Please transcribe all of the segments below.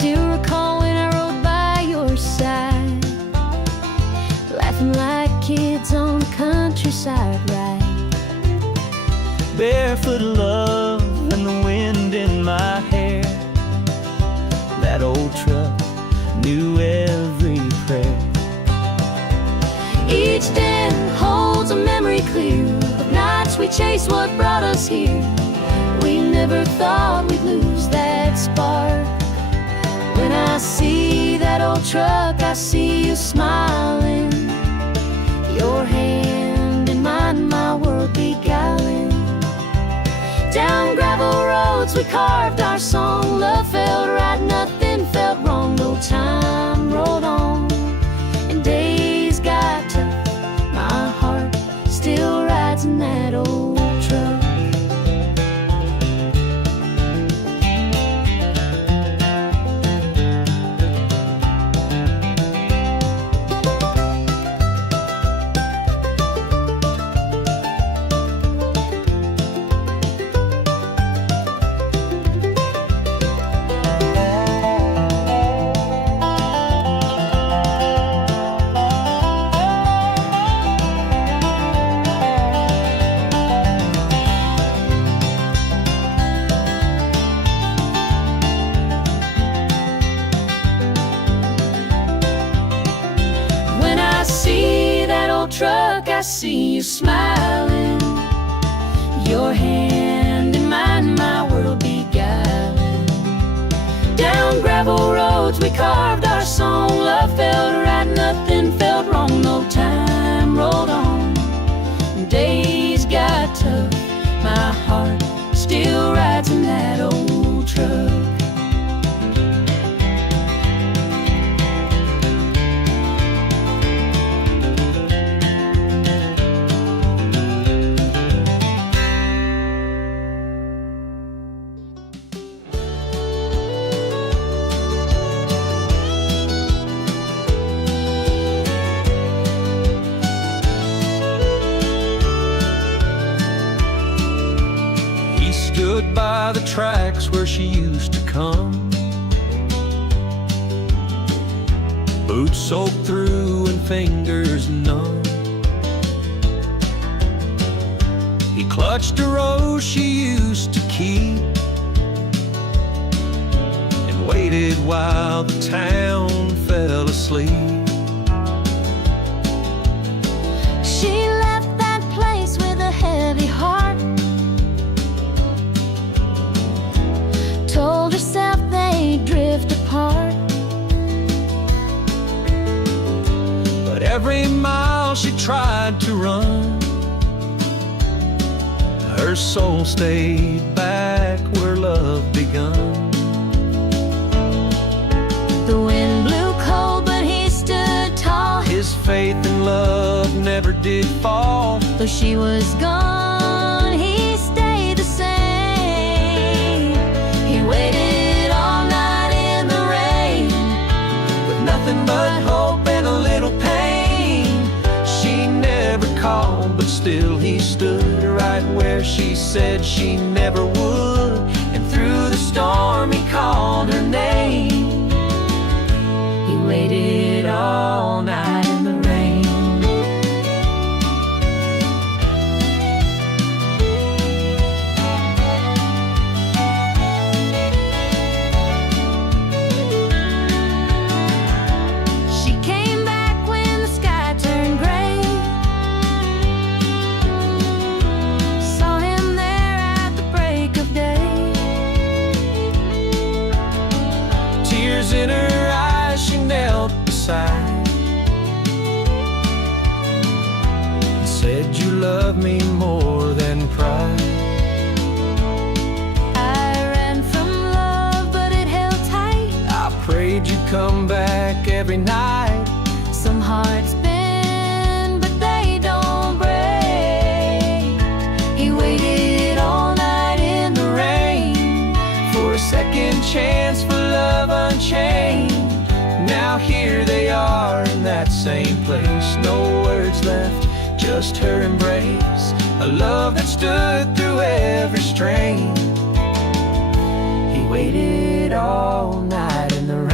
still recall when I rode by your side, laughing like kids on the countryside ride. Barefoot love and the wind in my hair. That old truck knew every prayer. Each den holds a memory clear of nights we chased what brought us here. We never thought we'd lose that spark. When I see that old truck, I see you smiling, your hand in mine, my world beguiling. Down gravel roads we carved our song. Love felt right, nothing felt wrong. No time rolled on and days got tough. My heart still rides in that old truck. I see that old truck, I see you smiling, your hand in mine, my world beguiling. Down gravel roads we carved our song. Love felt right, nothing felt wrong. No time rolled on, days got tough. My heart still rides in that old truck. Stood by the tracks where she used to come, boots soaked through and fingers numb. He clutched a rose she used to keep and waited while the town fell asleep. She left that place with a heavy heart, told herself they'd drift apart. But every mile she tried to run, her soul stayed back where love begun. The wind blew cold, but he stood tall. His faith in love never did fall. Though she was gone, he stayed the same. He waited all night in the rain, With nothing but hope and a little pain. She never called, but still he stood right where she said she never would. And through the storm he called her name. he waited all night in the rain. She came back when the sky turned gray, saw him there at the break of day. Tears in her eyes, she knelt beside and said, "You love me more than pride." I ran from love, but it held tight. I prayed you'd come back every night. Some hearts bend, but they don't break. He waited all night in the rain For a second chance for love unchained. Now here they are in that same place. No words left, just her embrace. A love that stood through every strain. He waited all night in the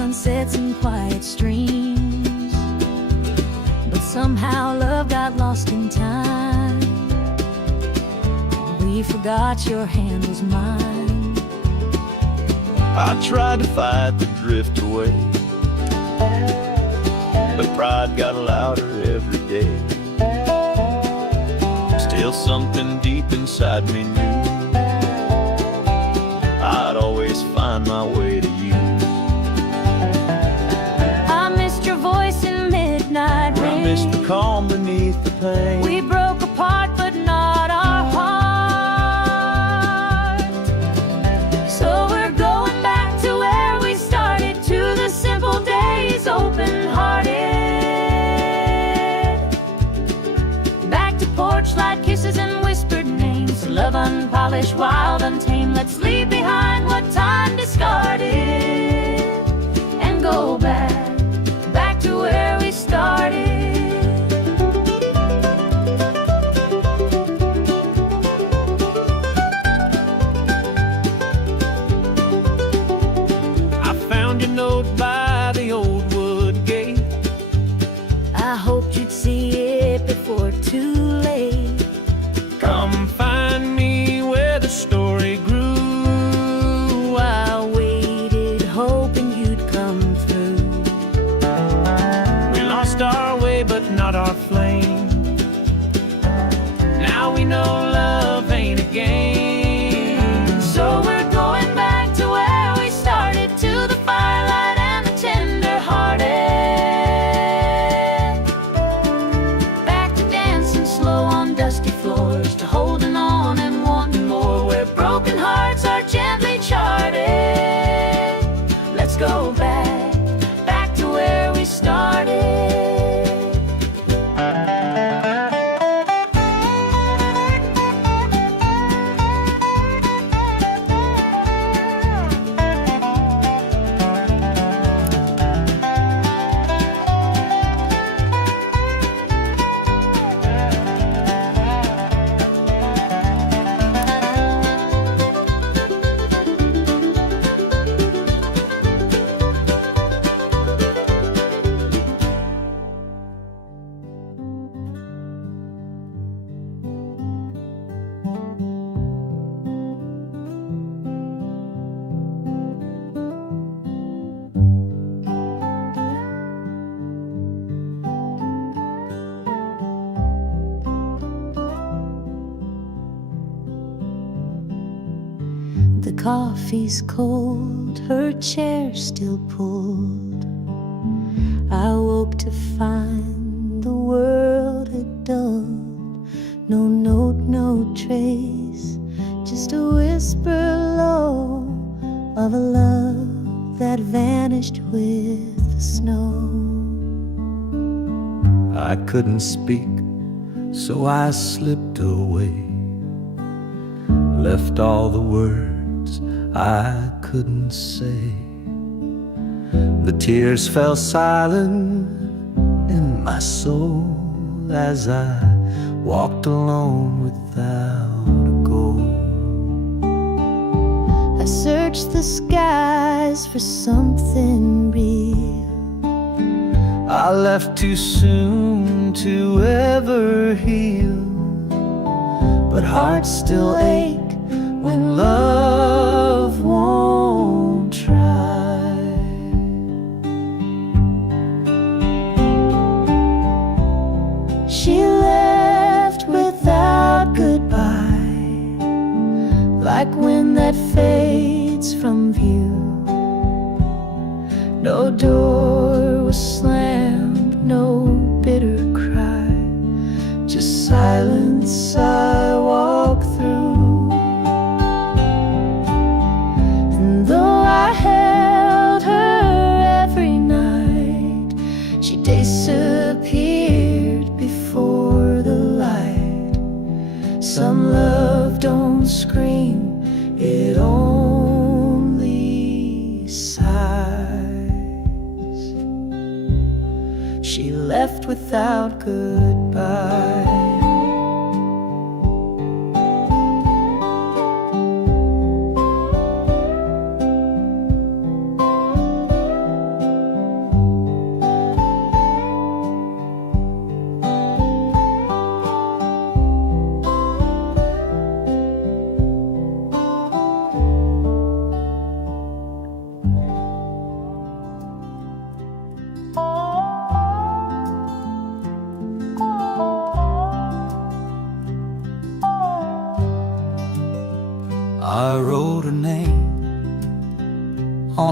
sunsets and quiet streams. But somehow love got lost in time. We forgot your hand was mine. I tried to fight the drift away, but pride got louder every day. Still something deep inside me knew I'd always find my way to you. I missed your voice in midnight rain. I missed the calm beneath the pain. We broke apart but not our heart. So we're going back to where we started, to the simple days, open-hearted. Back to porch light kisses and whispered names, love unpolished, wild, untamed. Let's leave behind what time discarded and go back to where we started. I found your note by the old wood gate. I hoped you'd see it before too late. Come find me where the story grew. I waited, hoping you'd come through. We lost our way, but not our flame. Now we know love ain't a game. So we're going back to where we started, to the firelight and the tender-hearted. Back to dancing slow on dusty floors, to holding on and wanting more, where broken hearts are gently charted. Let's go back to where we started. The coffee's cold, her chair still pulled. I woke to find the world had dulled. No note, no trace, just a whisper low of a love that vanished with the snow. I couldn't speak, so I slipped away, left all the words I couldn't say. The tears fell silent in my soul as I walked alone without a goal. I searched the skies for something real. I left too soon to ever heal, but hearts still ache when love won't try. She left without goodbye, like wind that fades from view. No door was slammed, no bitter cry, just silence I walk through. And though I held her every night, she disappeared before the light. Some love don't scream, it only sighs. She left without goodbye.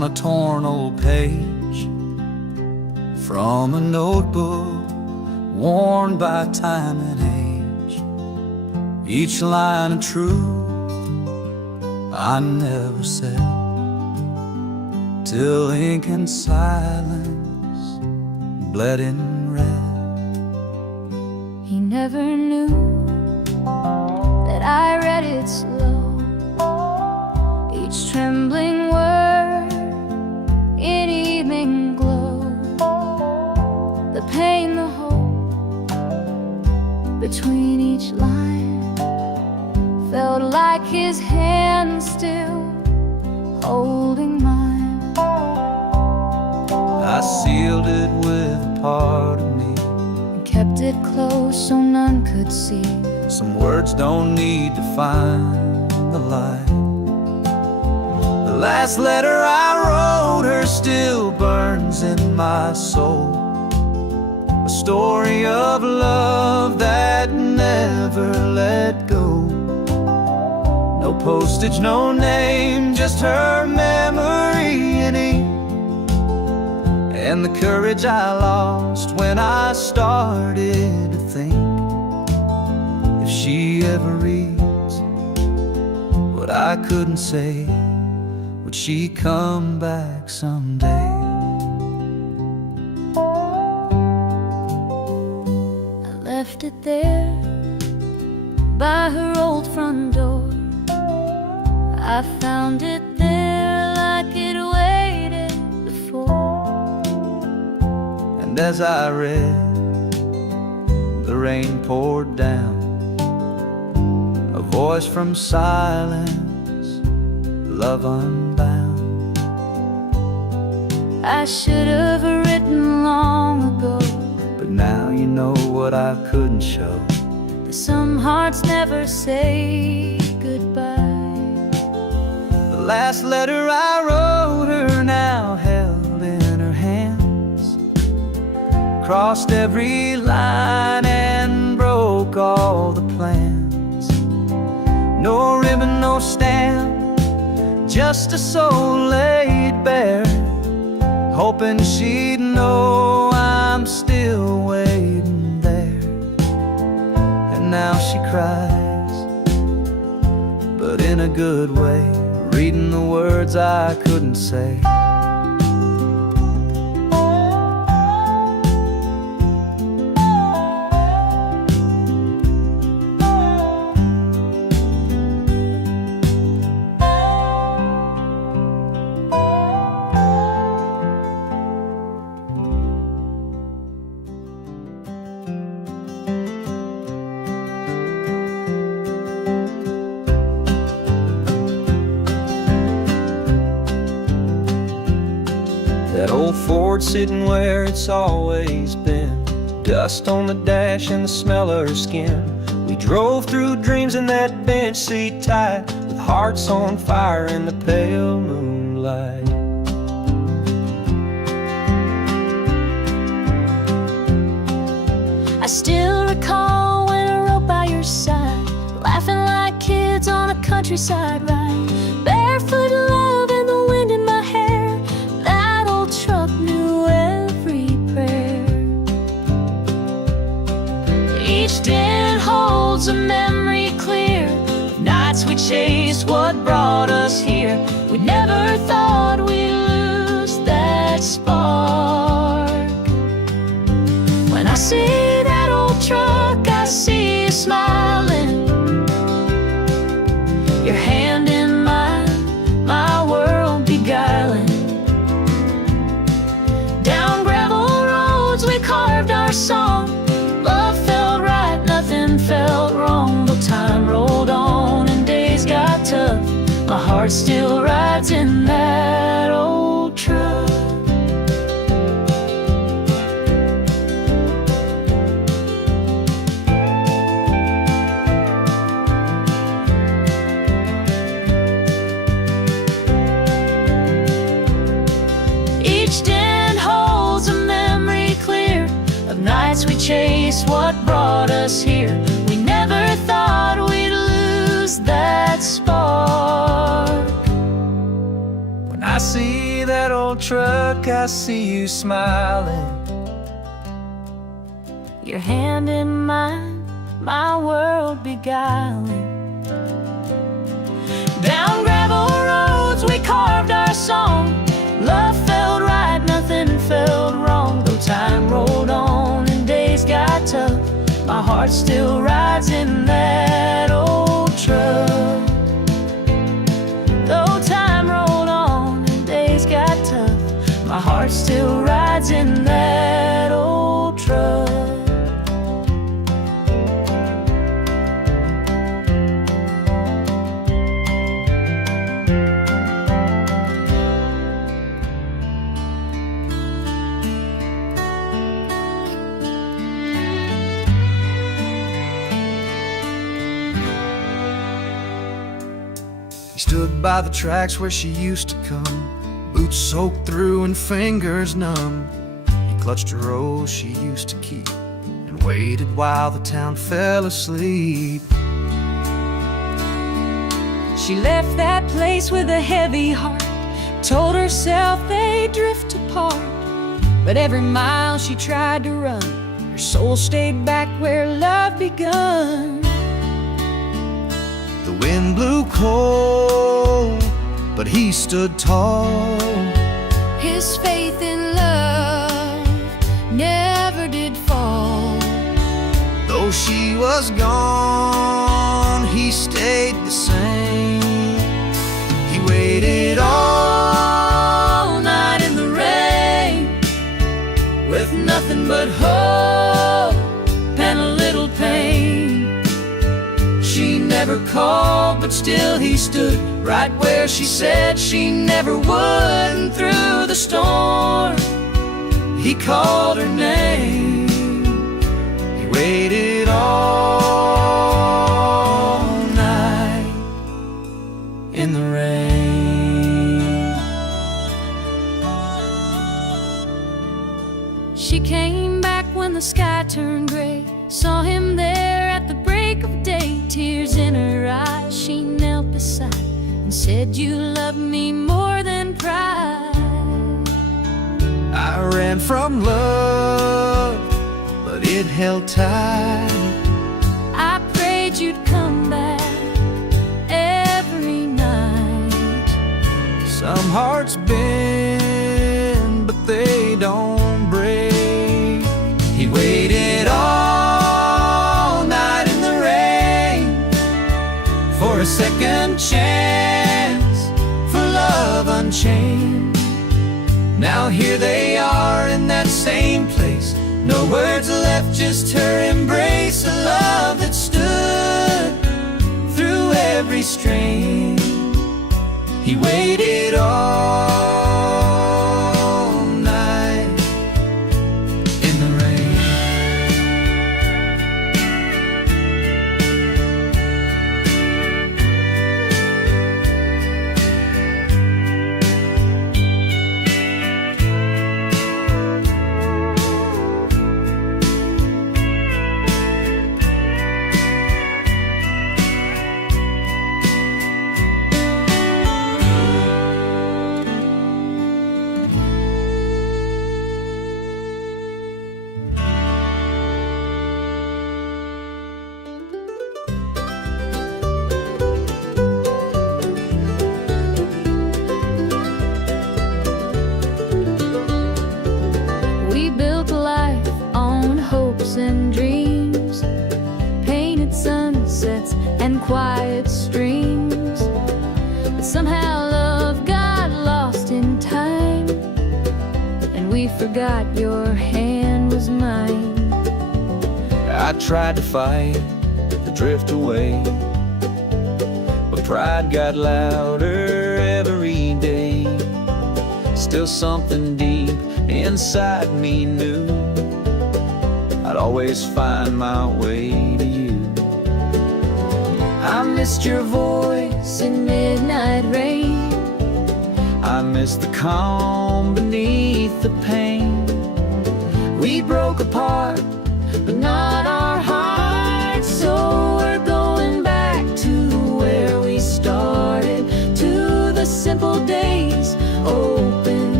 a torn old page from a notebook worn by time and age. Each line of truth I never said, till ink and silence bled in red. He never knew that I read it slow, each trembling word in evening glow. The pain, the hope between each line felt like his hand still holding mine. I sealed it with a part of me, And kept it close so none could see. some words don't need to find the light. The last letter I wrote her still burns in my soul, a story of love that never let go. No postage, no name, just her memory in ink, and the courage I lost when I started to think, if she ever reads what I couldn't say, would she come back someday? I left it there by her old front door. I found it there like it waited before. And as I read, the rain poured down, a voice from silence, love unbound. I should have written long ago, But now you know what I couldn't show. that some hearts never say goodbye. The last letter I wrote her now held in her hands, crossed every line and broke all the plans. No ribbon, no stamp, just a soul laid bare, hoping she'd know I'm still waiting there. And now she cries, but in a good way, reading the words I couldn't say. That old Ford sitting where it's always been, dust on the dash and the smell of her skin. We drove through dreams in that bench seat tight, with hearts on fire in the pale moonlight. I still recall when I rode by your side, laughing like kids on a countryside ride, barefoot love and the wind in my hair. That old truck knew every prayer. Each den holds a memory clear of nights we chased what brought us here. We never thought we'd lose that spark. When I see that old truck, I see you smiling, your hand in mine, my world beguiling. Down gravel roads we carved our song, love felt right, nothing felt wrong. But time rolled on and days got tough, my heart still rides in that old truck. Each den holds a memory clear of nights we chased what brought us here. We never thought we'd lose that spark. When I see that old truck, I see you smiling. Your hand in mine, my world beguiling. Down gravel roads we carved our song. Love felt right, nothing felt wrong. Though time rolled on and days got tough, my heart still rides in that old truck. Though time rolled on and days got tough, my heart still rides in that old truck. He stood by the tracks where she used to come, boots soaked through and fingers numb. He clutched a rose she used to keep and waited while the town fell asleep. She left that place with a heavy heart, told herself they'd drift apart. But every mile she tried to run, her soul stayed back where love begun. The wind blew cold, but he stood tall. His faith in love never did fall. Though she was gone, he stayed the same. He waited all night in the rain, With nothing but hope and a little pain. she never called, but still he stood right where she said she never would. And through the storm, he called her name. He waited all night in the rain. She came back when the sky turned gray, saw him there at the break of day. Tears in her eyes, she knelt beside and said, "You love me more than pride." I ran from love, but it held tight. I prayed you'd come back every night. Some hearts bend, but they don't break. He waited all night in the rain for a second chance, for love unchained. Now here they are in that same place, no words left, just her embrace. A love that stood through every strain. He waited all night in the rain. And dreams, painted sunsets and quiet streams. But somehow love got lost in time, and we forgot your hand was mine. I tried to fight, to drift away, but pride got louder every day. Still something deep inside me knew I'd always find my way to you. I missed your voice in midnight rain. I missed the calm beneath the pain. We broke apart, but not our hearts. So we're going back to where we started, to the simple days, open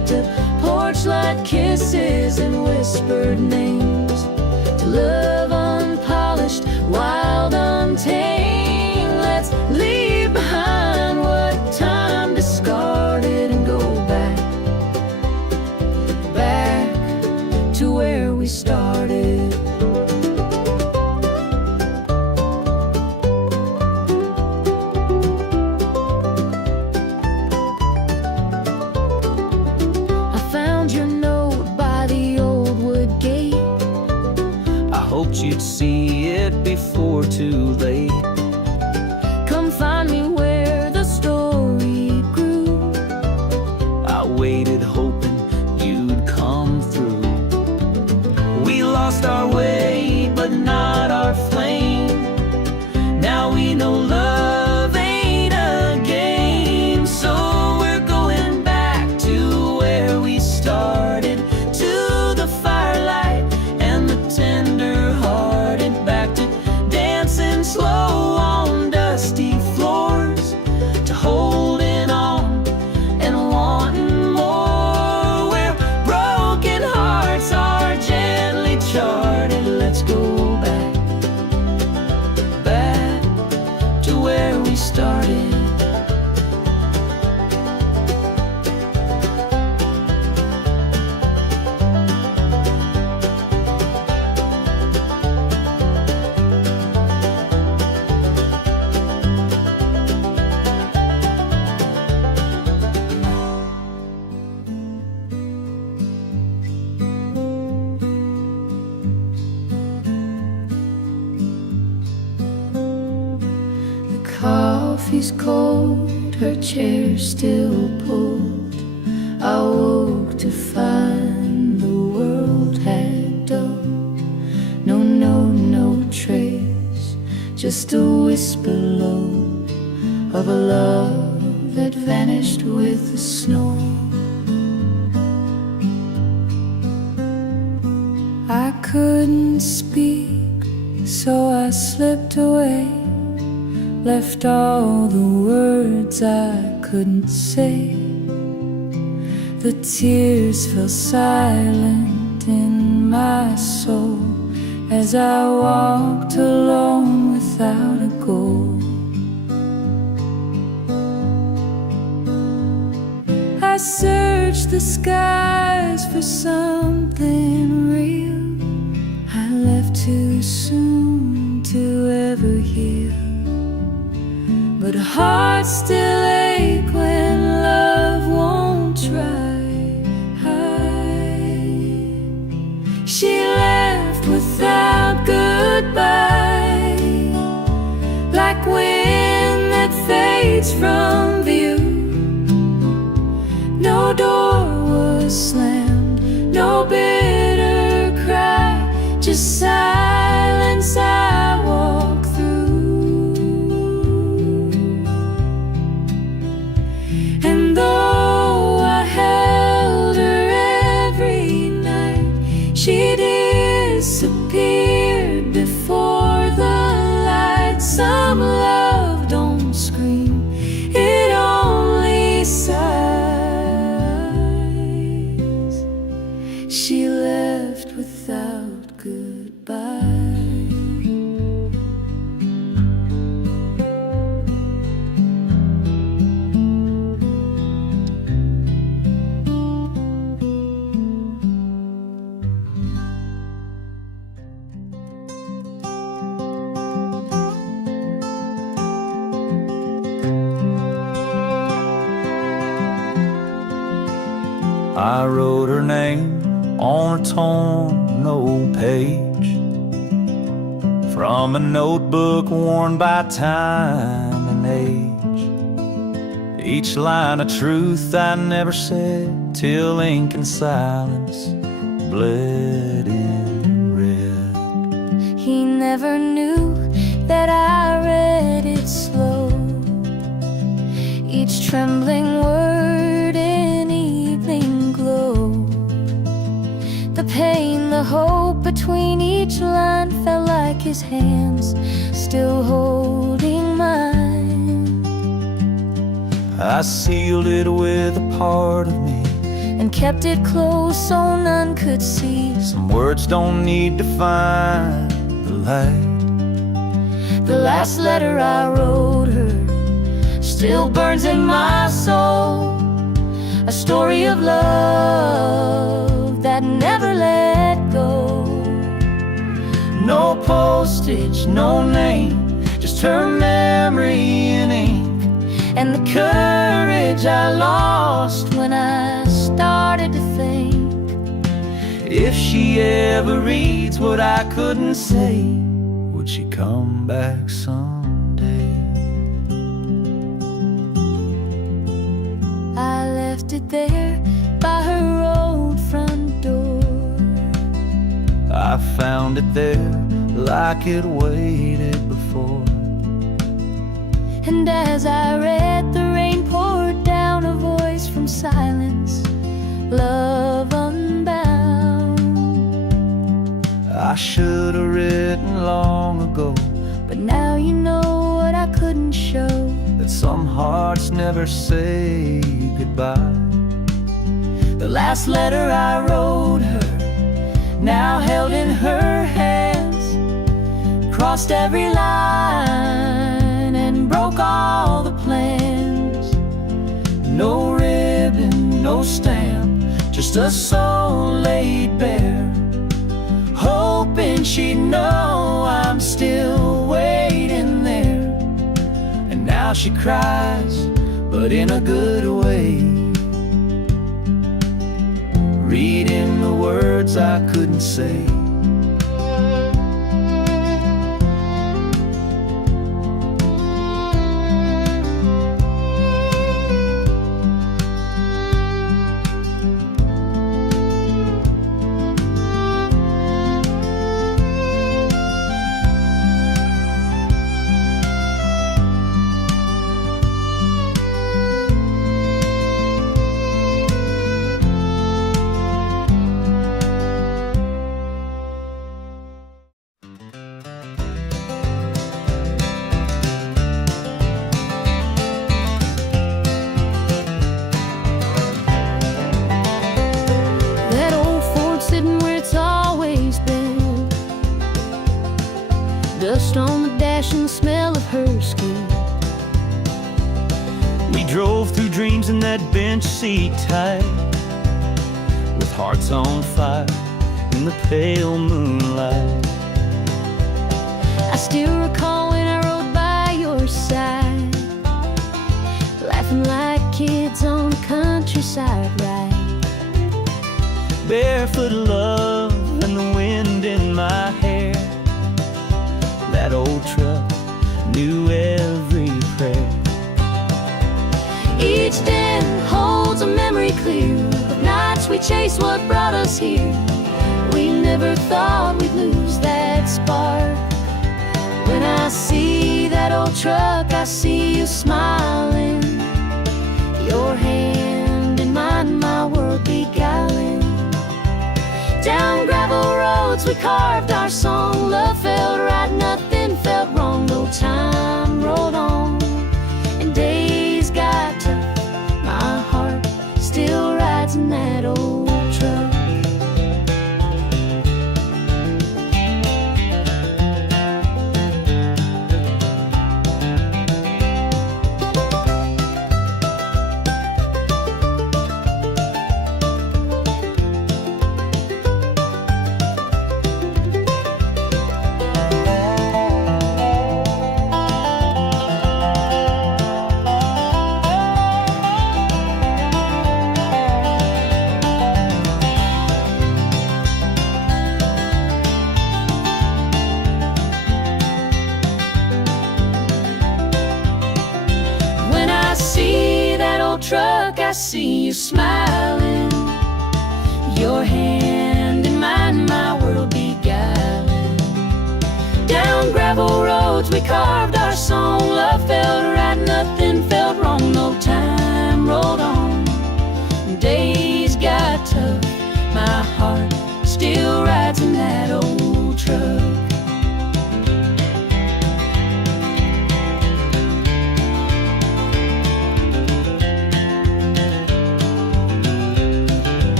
back to porch light kisses and whispered names, to love unpolished, wild, untamed. Let's leave behind what time discarded and go back to where we started. Hoped you'd see it before too late. Come find me where the story grew. I waited hoping you'd come through. We lost our way, but not our flame. Now we know love ain't a game. So we're going back to where we started, to the firelight and the tender, back to dancing slow on dusty floors, to holding on and wanting more, where broken hearts are gently charted. Let's go back to where we started. Coffee's cold, her chair still pulled. I woke to find the world had dulled. No trace, just a whisper low of a love that vanished with the snow. I couldn't speak, so I slipped away, left all the words I couldn't say. The tears fell silent in my soul as I walked alone without a goal. I searched the skies for something real. I left too soon to ever heal, but hearts still ache when love won't try. She left without goodbye, like wind that fades from view. No door was slammed, no bitter cry, just silence I walk through. And though I held her every night, she disappeared before the light. Some love don't scream, it only sighs. She left without goodbye. I wrote her name on a torn old page from a notebook worn by time and age. Each line a truth I never said, till ink and silence bled in red. He never knew that I read it slow, each trembling word in evening glow. The pain, the hope between each line felt like his hands still holding mine. I sealed it with a part of me and and kept it close so none could see. Some words don't need to find the light. The last letter I wrote her still burns in my soul. A story of love that never let go. No postage, no name, just her memory in ink, And the courage I lost when I started to think. if she ever reads what I couldn't say, would she come back someday? I left it there by her old front door. I found it there like it waited before. And as I read, the rain poured down, a voice from silence, love unbound. I should have written long ago But now you know what I couldn't show. that some hearts never say goodbye. The last letter I wrote her, now held in her hands, crossed every line and broke all the plans. No ribbon, no stamp, just a soul laid bare, hoping she'd know I'm still waiting there. And now she cries, but in a good way, reading the words I couldn't say. That old Ford sitting where it's always been, dust on the dash and the smell of her skin. We drove through dreams in that bench seat tight, with hearts on fire in the pale moonlight. I still recall when I rode by your side, laughing like kids on the countryside ride. Barefoot love and the wind in my hair. That old truck knew every prayer. Each den holds a memory clear of nights we chased what brought us here. We never thought we'd lose that spark. When I see that old truck, I see you smiling, your hand in mine, my world beguiling. Down gravel roads we carved our song. Love felt right, nothing felt wrong. No time rolled on and days got tough. My heart still rides in that old truck. Truck, I see you smiling, your hand in mine, my world beguiling. Down gravel roads we carved our song. Love felt right, nothing felt wrong. No time rolled on, days got tough. My heart still rides in that old truck.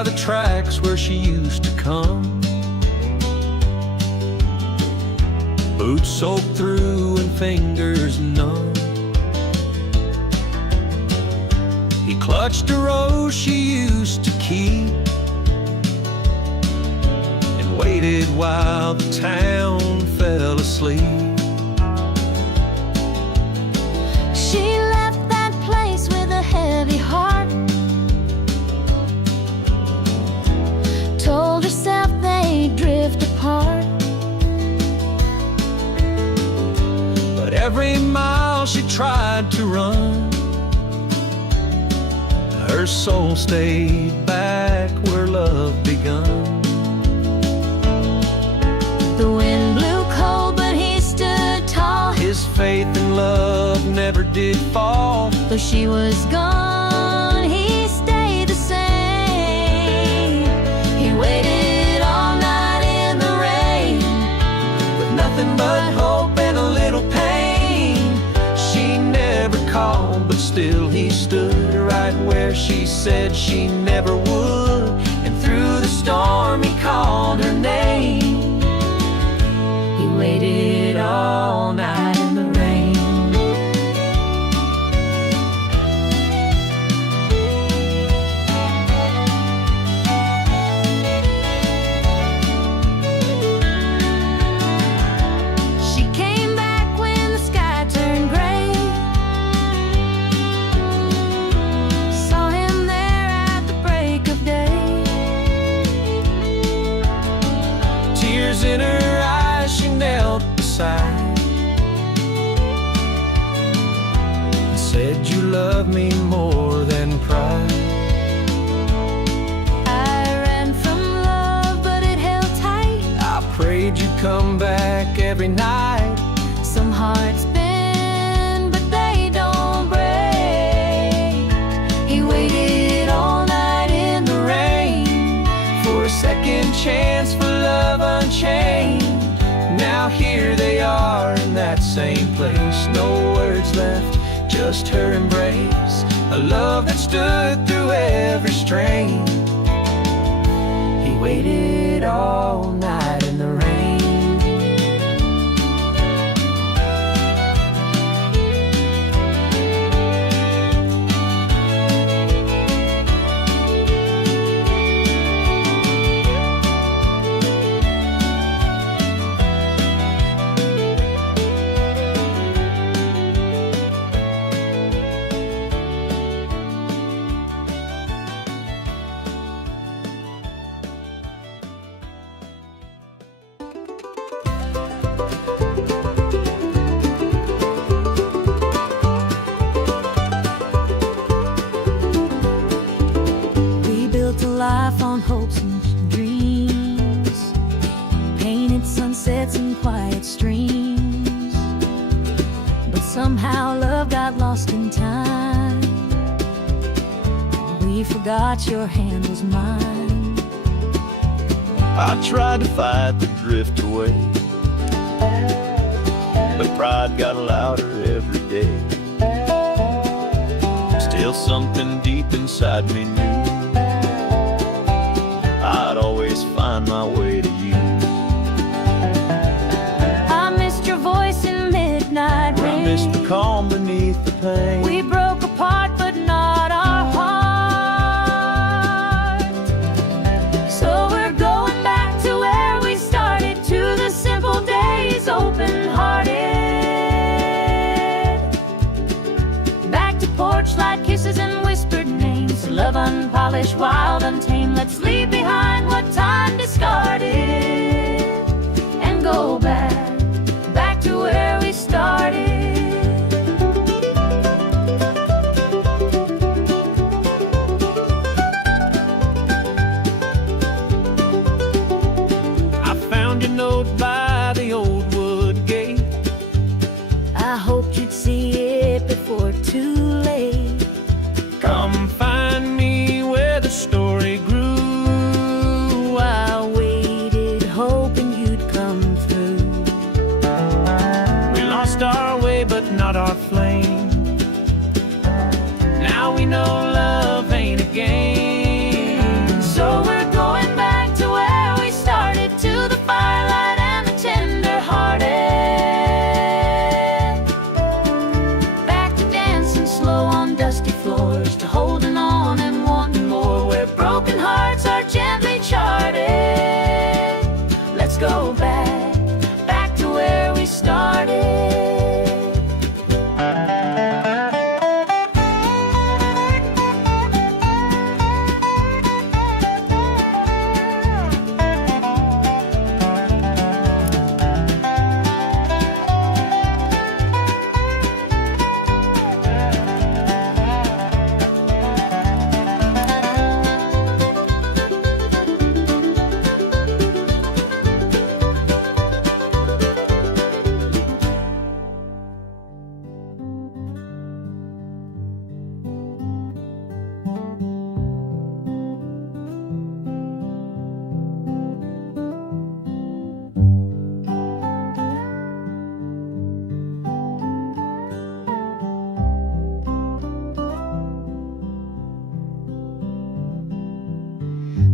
by the tracks where she used to come. Boots soaked through and fingers numb. He clutched a rose she used to keep and waited while the town fell asleep. She left that place with a heavy heart, told herself they'd drift apart. But every mile she tried to run, her soul stayed back where love begun. The wind blew cold, but he stood tall. His faith in love never did fall. Though she was gone, he stayed the same. He waited all night in the rain, With nothing but hope and a little pain. She never called, but still he stood right where she said she never would. And through the storm he called her name. he waited all night in the rain. She came back when the sky turned gray, saw him there at the break of day. Tears in her eyes, she knelt beside and said, "You love me more than pride." I ran from love, but it held tight. I prayed you'd come back every night. Some hearts bend, but they don't break. He waited all night in the rain For a second chance for love unchained. Now here they are in that same place. No words left, just her embrace. A love that stood through every strain. He waited all night in the rain. We built a life on hopes and dreams, painted sunsets and quiet streams. But somehow love got lost in time. We forgot your hand was mine. I tried to fight the drift away, but pride got louder every day. Still something deep inside me knew I'd always find my way to you. I missed your voice in midnight I rain. missed the calm beneath the pain. We broke apart, but not our heart. So we're going back to where we started, to the simple days, open-hearted. Back to porch light kisses and whispered names. Love unpolished, wild, untamed. Let's leave behind what time discarded and go back to where we started. I found your note by the old wood gate. I hoped you'd see it before too late. Come find me where the story grew.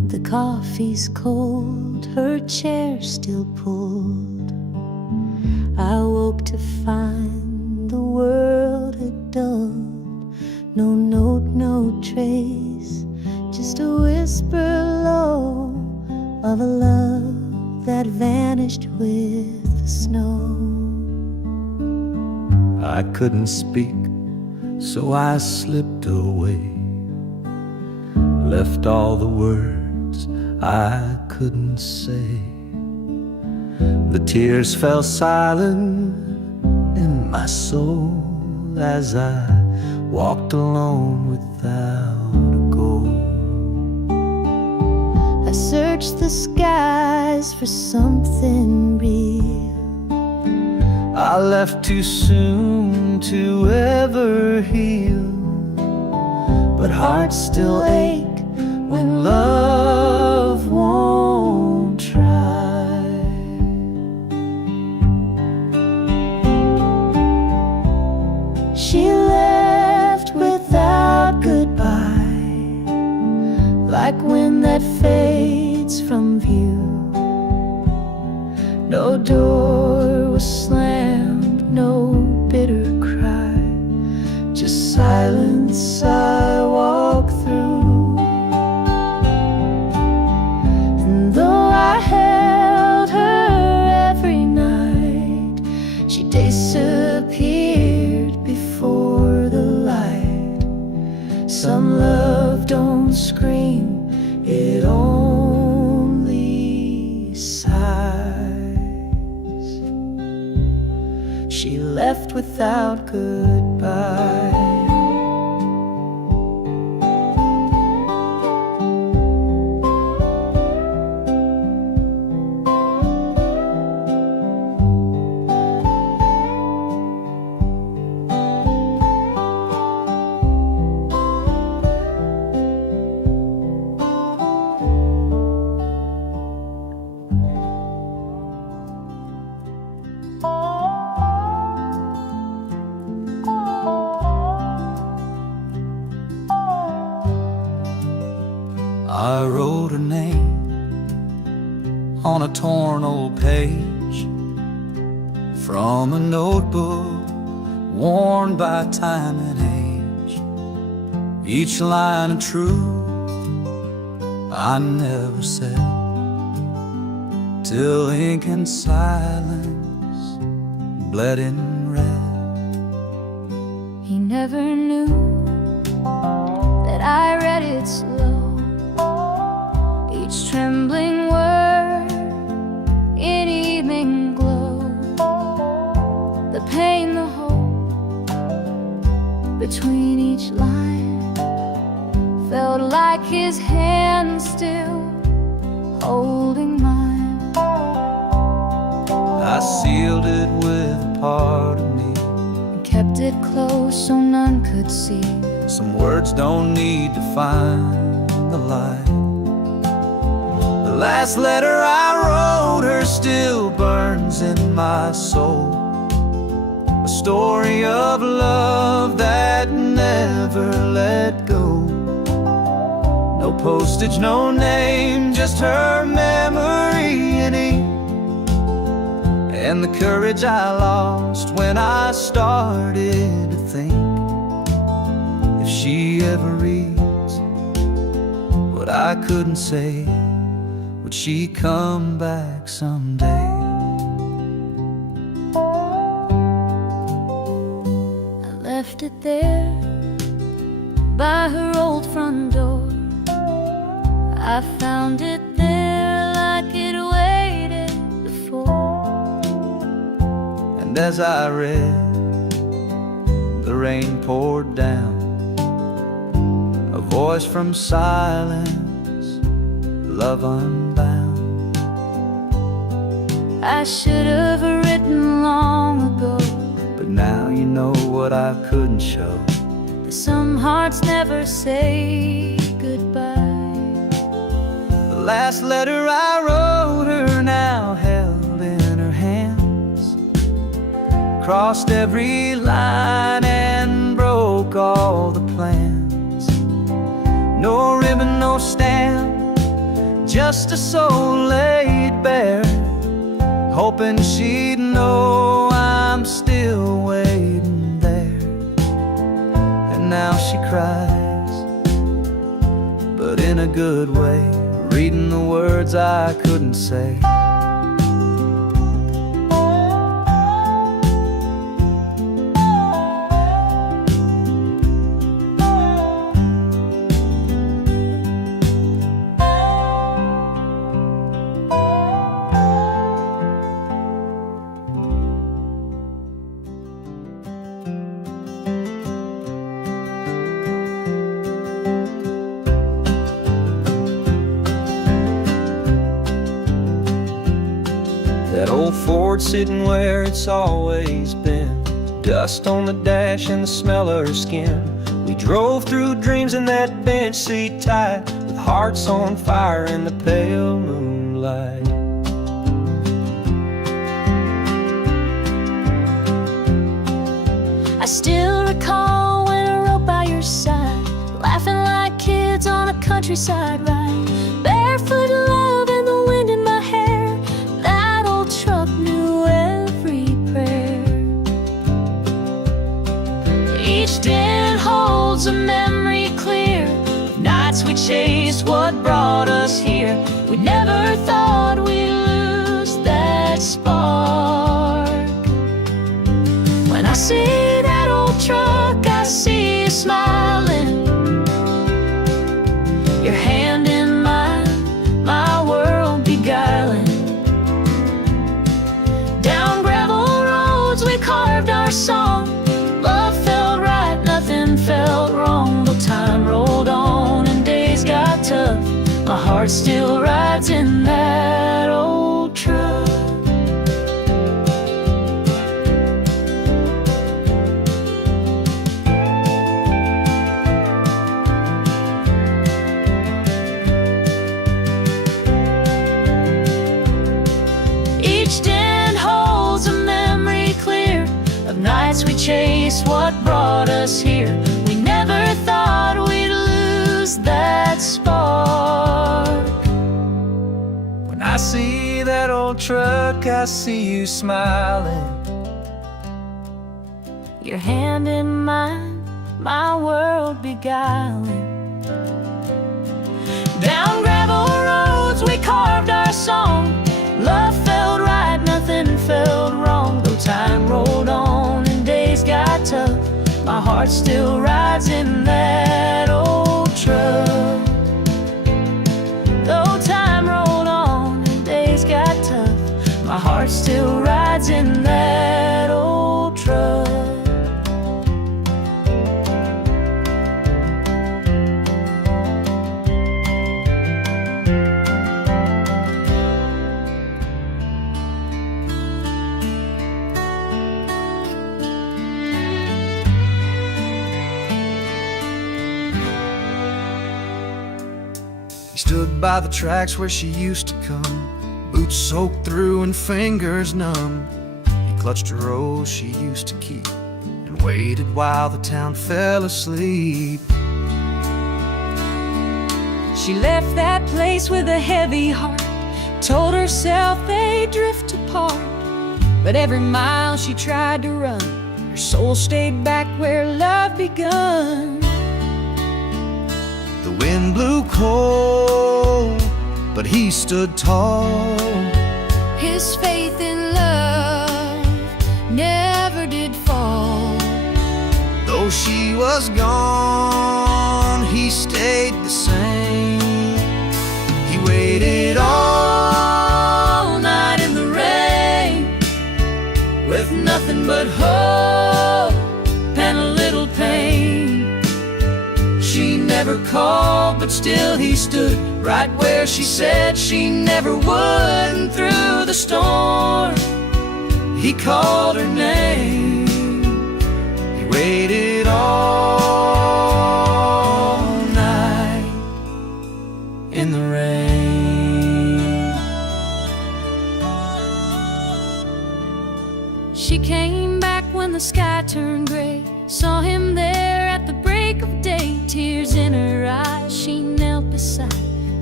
The coffee's cold, her chair still pulled. I woke to find the world had dulled. No note, no trace, just a whisper low of a love that vanished with the snow. I couldn't speak, so I slipped away, left all the words I couldn't say. The tears fell silent in my soul as I walked alone without a goal. I searched the skies for something real. I left too soon to ever heal, but hearts still ache when love won't try. She left without goodbye, like wind that fades from view. No door was slammed, no bitter cry, just silence I walk through. And though I held her every night, she disappeared before the light. Some love don't scream, it only sighs. She left without goodbye. I wrote her name on a torn old page from a notebook worn by time and age. Each line of truth I never said, till ink and silence bled in red. He never knew that I read it slow, each trembling word in evening glow. The pain, the hope between each line felt like his hand still holding mine. I sealed it with a part of me, And kept it close so none could see. some words don't need to find the light. The last letter I wrote her still burns in my soul, a story of love that never let go. No postage, no name, just her memory in ink, and the courage I lost when I started to think, if she ever reads what I couldn't say, would she come back someday? I left it there by her old front door. I found it there like it waited before. And as I read, the rain poured down, a voice from silence, love unbound. I should have written long ago, but now you know what I couldn't show. that some hearts never say goodbye. The last letter I wrote her now held in her hands, crossed every line and broke all the plans. No ribbon, no stamp, just a soul laid bare, hoping she'd know I'm still waiting there. And now she cries, but in a good way, reading the words I couldn't say. That old Ford sitting where it's always been, dust on the dash and the smell of her skin. We drove through dreams in that bench seat tight, with hearts on fire in the pale moonlight. I still recall when I rode by your side, laughing like kids on a countryside ride, barefoot love and the wind in my hair. That old truck knew every prayer. Each dent holds a memory clear of nights we chased what brought us here. We never thought we'd lose that spark. When I see that old truck, I see you smiling, your hand in mine, my world beguiling. Down gravel roads we carved our song, love felt right, nothing felt wrong. Though time rolled on and days got tough, my heart still rides in that old truck. We chased what brought us here. We never thought we'd lose that spark. When I see that old truck, I see you smiling, your hand in mine, my world beguiling. Down gravel roads we carved our song, love felt right, nothing felt wrong. Though time rolled on and days got tough, my heart still rides in that old truck. Though time rolled on and days got tough, my heart still rides in that old truck. He stood by the tracks where she used to come, boots soaked through and fingers numb. He clutched a rose she used to keep and waited while the town fell asleep. She left that place with a heavy heart, told herself they'd drift apart. But every mile she tried to run, her soul stayed back where love begun. The wind blew cold, but he stood tall. His faith in love never did fall. Though she was gone, he stayed the same. He waited all night in the rain, With nothing but hope and a little pain. She never called, but still he stood right where she said she never would. And through the storm, he called her name. he waited all night In the rain. She came back when the sky turned gray, saw him there at the break of day. Tears in her eyes, she knelt beside,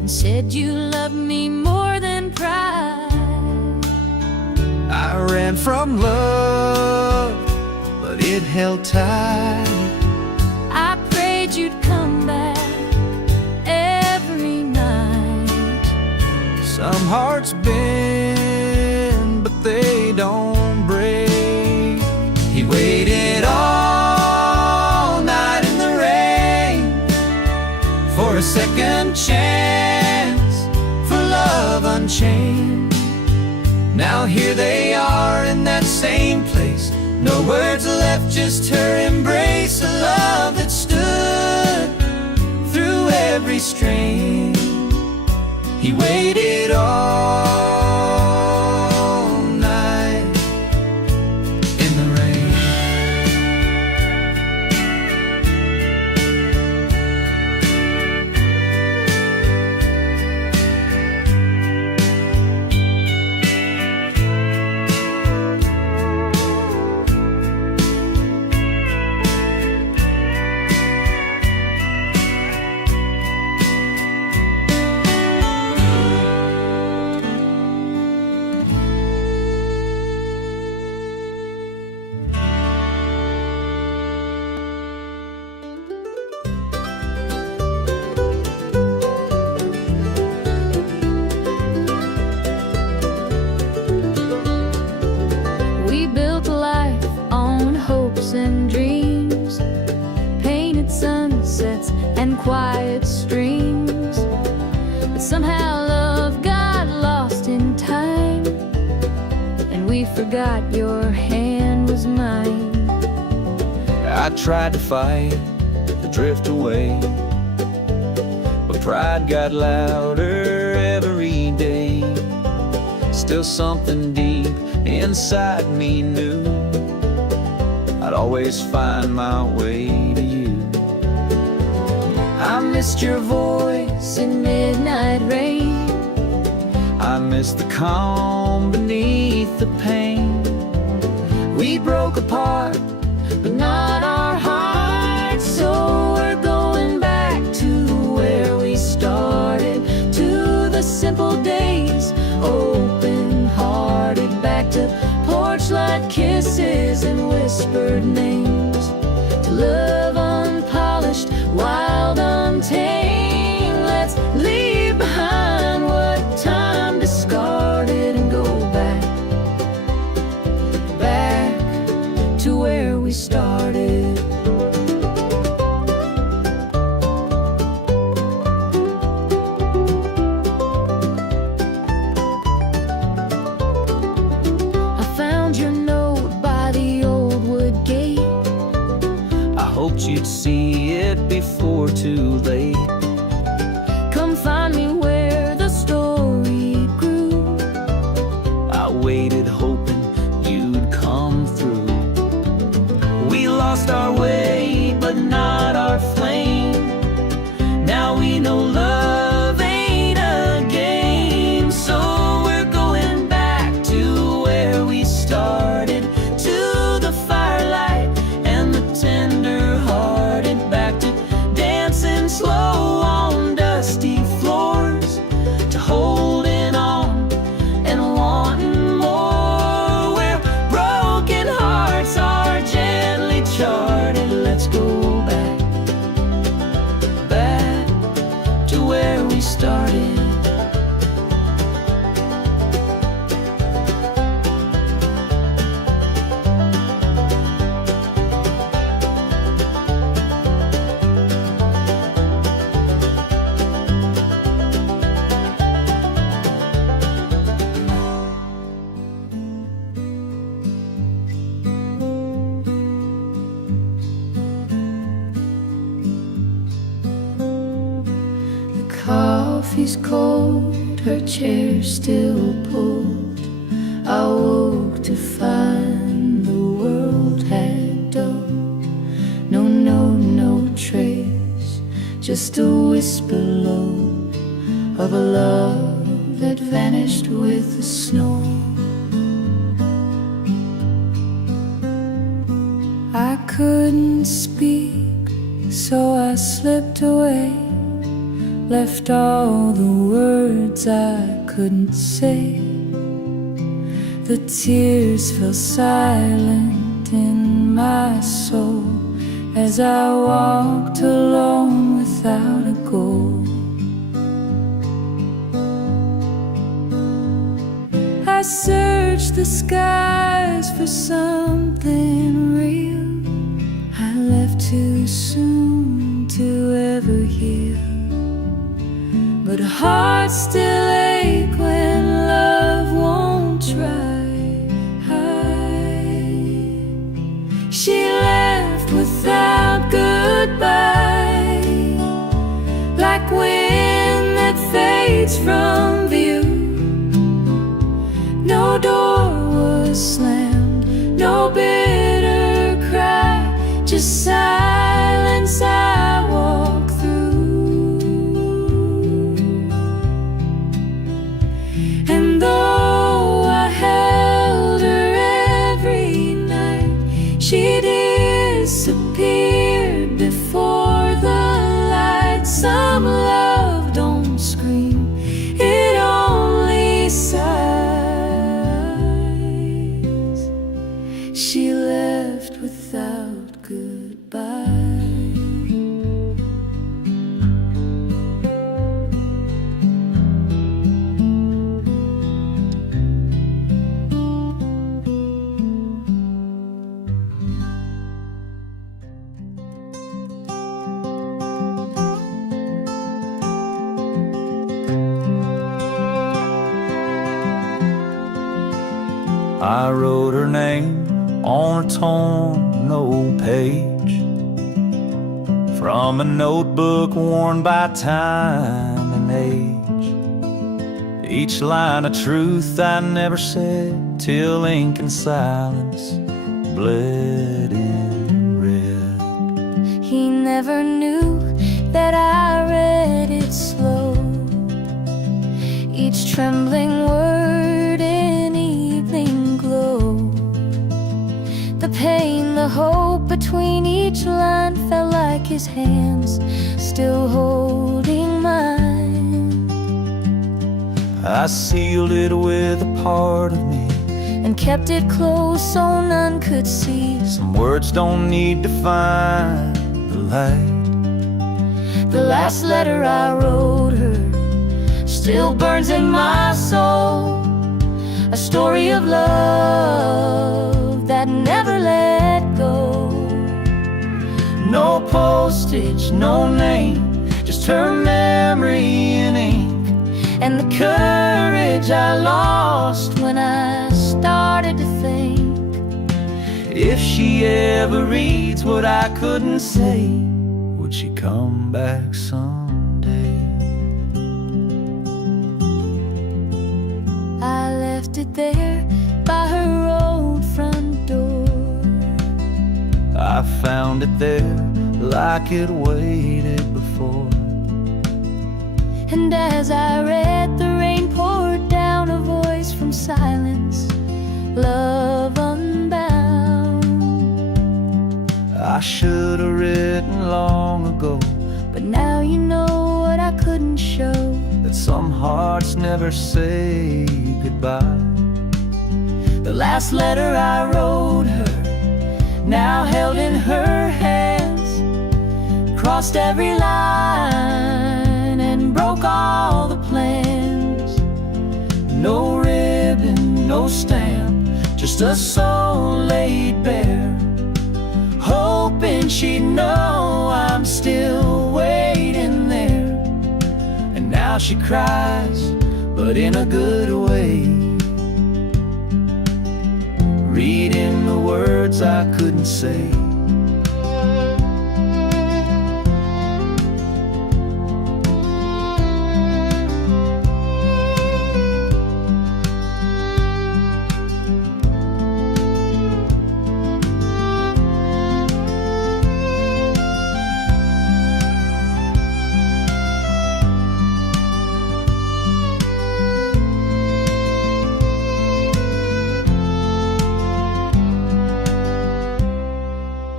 and said you loved me more than pride. I ran from love, but it held tight. I prayed you'd come back every night. Some hearts bend, but they don't break. He waited all night in the rain for a second chance, for love unchained. Now here they are in that same place. No words left, just her embrace. A love that stood through every strain. He waited all night in the rain. And dreams, painted sunsets and quiet streams. But somehow love got lost in time, and we forgot your hand was mine. I tried to fight, to drift away, but pride got louder every day. Still something deep inside me knew I'd always find my way to you. I missed your voice in midnight rain. I missed the calm beneath the pain. We broke apart, but not our hearts. So we're going back to where we started, to the simple days, open-hearted, back to porch-light kisses and whispered names, to love unpolished, wild, untamed. Let's leave behind what time discarded and go back, back to where we started. You'd see it before too late. Come find me where the story grew. I waited hoping you'd come through. We lost our way, but not our flame. Now we know love ain't a game. So we're going back to where we started, to the firelight and the tender, back to dancing slow on dusty floors, to holding on and wanting more, where broken hearts are gently charted. Let's go back, back to where we started. Coffee's cold, her chair still pulled. I woke to find the world had dulled. No note, no trace, just a whisper low of a love that vanished with the snow. I couldn't speak, so I slipped away, left all the words I couldn't say. The tears fell silent in my soul as I walked alone without a goal. I searched the skies for something real. I left too soon to ever heal, but hearts still ache when love won't try. She left without goodbye, like wind that fades from view. No door was slammed, no bitter cry, just silence I walk through. And though I held her every night, she disappeared before the light. Some love don't scream, it only sighs. She left without goodbye. I wrote her name on a torn old page from a notebook worn by time and age. Each line a truth I never said till ink and silence bled in red. He never knew that I read it slow, each trembling word in evening glow. The pain, the hope between each line felt like his hands still holding mine. I sealed it with a part of me and kept it close so none could see. Some words don't need to find the light. The last letter I wrote her still burns in my soul, a story of love that never let go. No postage, no name, just her memory in ink, and the courage I lost when I started to think. If she ever reads what I couldn't say, would she come back someday? I left it there by her old front door. I found it there like it waited before. And as I read, the rain poured down, a voice from silence, love unbound. I should have written long ago, but now you know what I couldn't show, that some hearts never say goodbye. The last letter I wrote her, now held in her hands, crossed every line and broke all the plans. No ribbon, no stamp, just a soul laid bare, hoping she'd know I'm still waiting there. And now she cries, but in a good way, reading the words I couldn't say.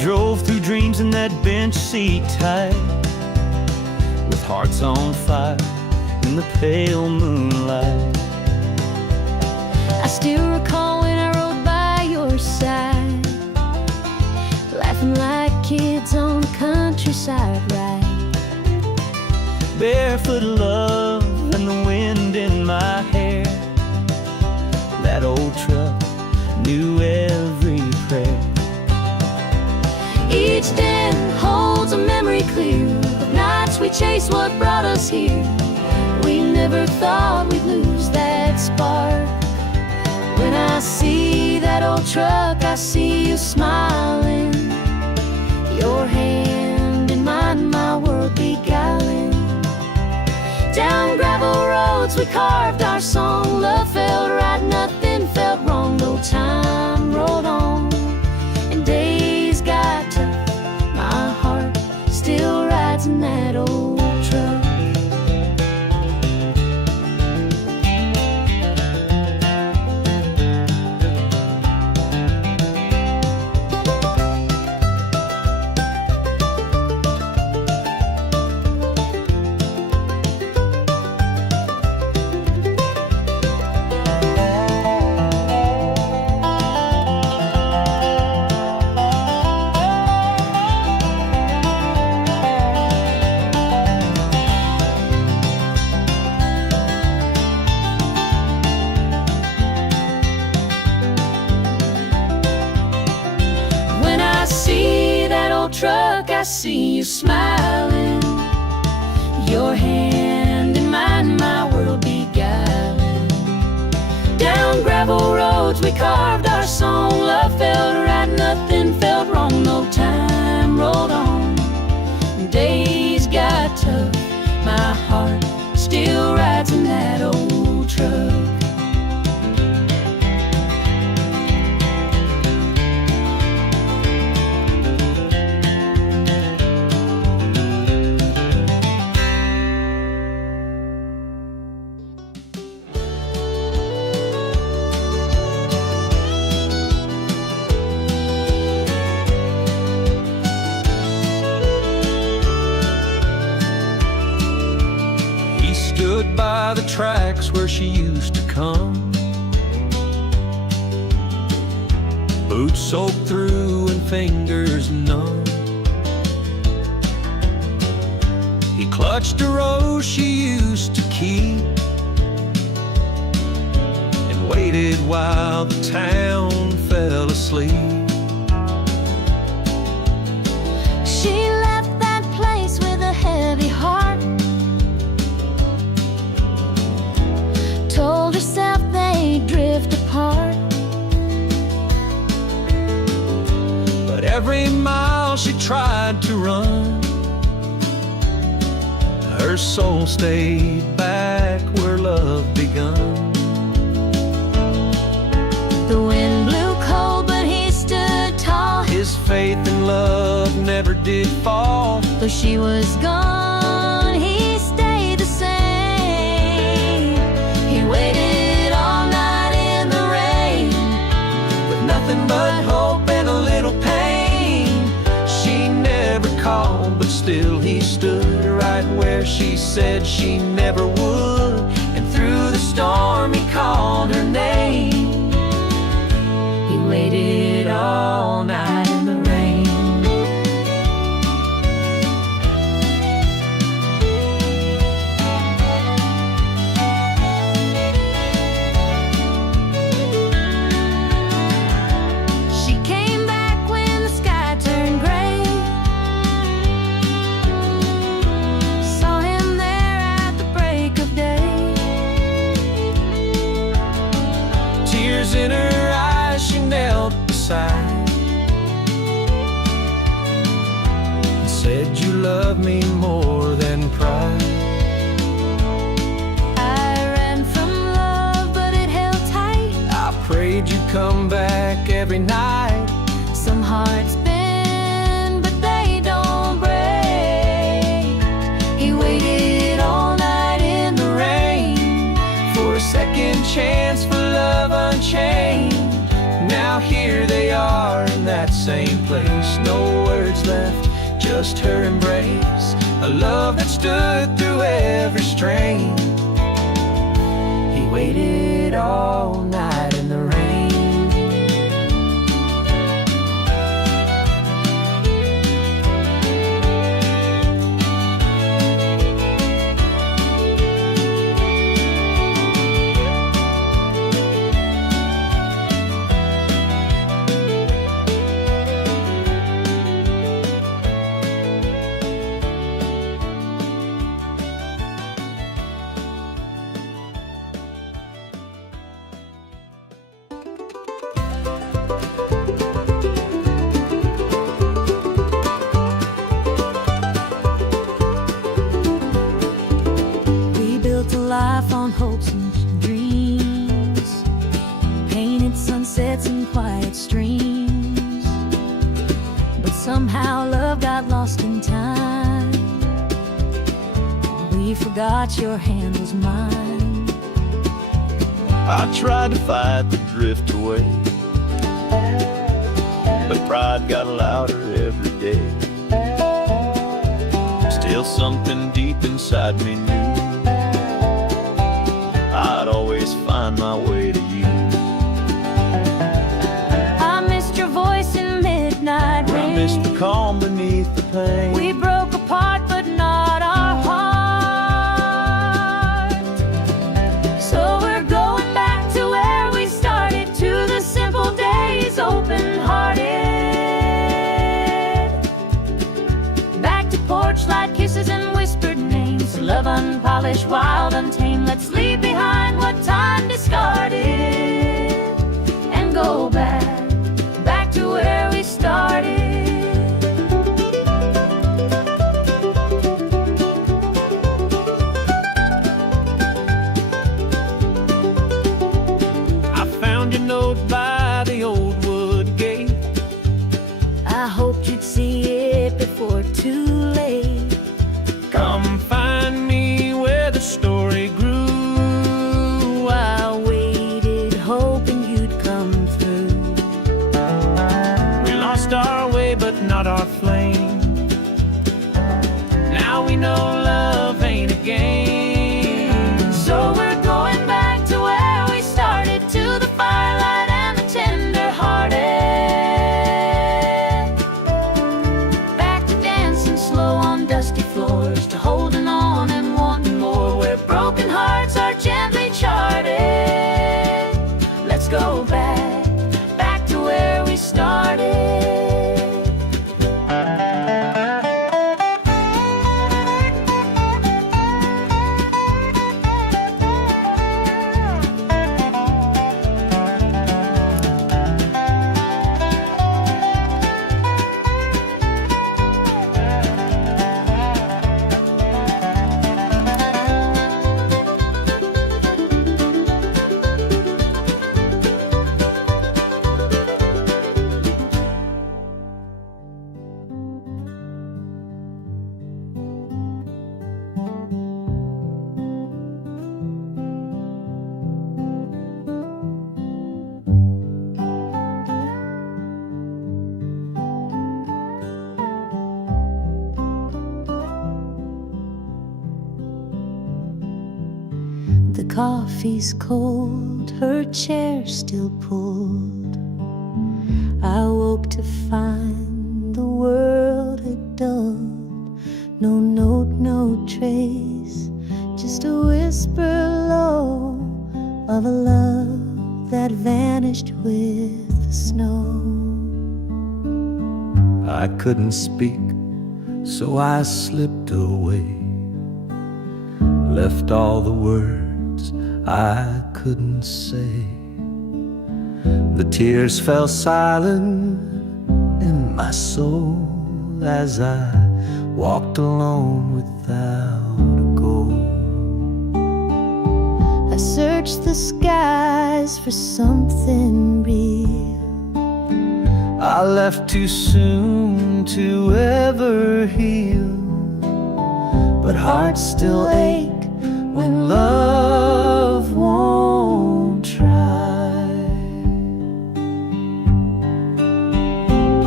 drove through dreams in that bench seat tight, with hearts on fire in the pale moonlight. I still recall when I rode by your side, laughing like kids on the countryside ride. Barefoot love and the wind in my hair. That old truck knew every prayer. Each den holds a memory clear of nights we chased what brought us here. We never thought we'd lose that spark. When I see that old truck, I see you smiling, your hand in mine, my world beguiling. Down gravel roads we carved our song. Love felt right, nothing felt wrong. No time rolled on and days got tough. My heart still rides in that old truck. Truck, I see you smiling, your hand in mine, my world beguiling. Down gravel roads we carved our song. Love felt right, nothing felt wrong. No time rolled on and days got tough. My heart still rides in that old truck. Stood by the tracks where she used to come, boots soaked through and fingers numb. He clutched a rose she used to keep and waited while the town fell asleep. She left that place with a heavy heart, told herself they'd drift apart. But every mile she tried to run, her soul stayed back where love begun. The wind blew cold, but he stood tall. His faith in love never did fall. Though she was gone, he stayed the same. He waited all night in the rain, With nothing but hope and a little pain. She never called, but still he stood right where she said she never would. And through the storm he called her name. he waited all night in the rain. She came back when the sky turned gray, saw him there at the break of day. Tears in her eyes, she knelt beside and said, "You love me more than pride." I ran from love, but it held tight. I prayed you'd come back every night. Some hearts bend, but they don't break. He waited all night in the rain For a second chance, for love unchained. Now here they are in that that same place. No words left, just her embrace. A love that stood through every strain. He waited all night in the rain. Life on hopes and dreams, painted sunsets and quiet streams. But somehow love got lost in time. We forgot your hand was mine. I tried to fight the drift away, but pride got louder every day. Still something deep inside me knew I'd always find my way to you. I missed your voice in midnight rain. I missed the calm beneath the pain. We broke apart, but not our heart. So we're going back to where we started, to the simple days, open-hearted. Back to porch light kisses and whispered names. Love unpolished, wild, untamed. Let's leave behind what time discarded and go back to where we started. I found your note by the old wood gate. I hoped you'd see it before too late. Come find me where the story grew. I waited, hoping you'd come through. We lost our way, but not our flame. Now we know love ain't a game. So we're going back to where we started, to the firelight and the tender-hearted. Back to dancing slow on dusty floors, to holding on and wanting more, where broken hearts are gently charted. Let's go back to where we started. The coffee's cold, her chair still pulled. I woke to find the world had dulled. No note, no trace, just a whisper low of a love that vanished with the snow. I couldn't speak, so I slipped away, left all the words I couldn't say. The tears fell silent in my soul as I walked alone without a goal. I searched the skies for something real. I left too soon to ever heal, but hearts still ache when love won't try.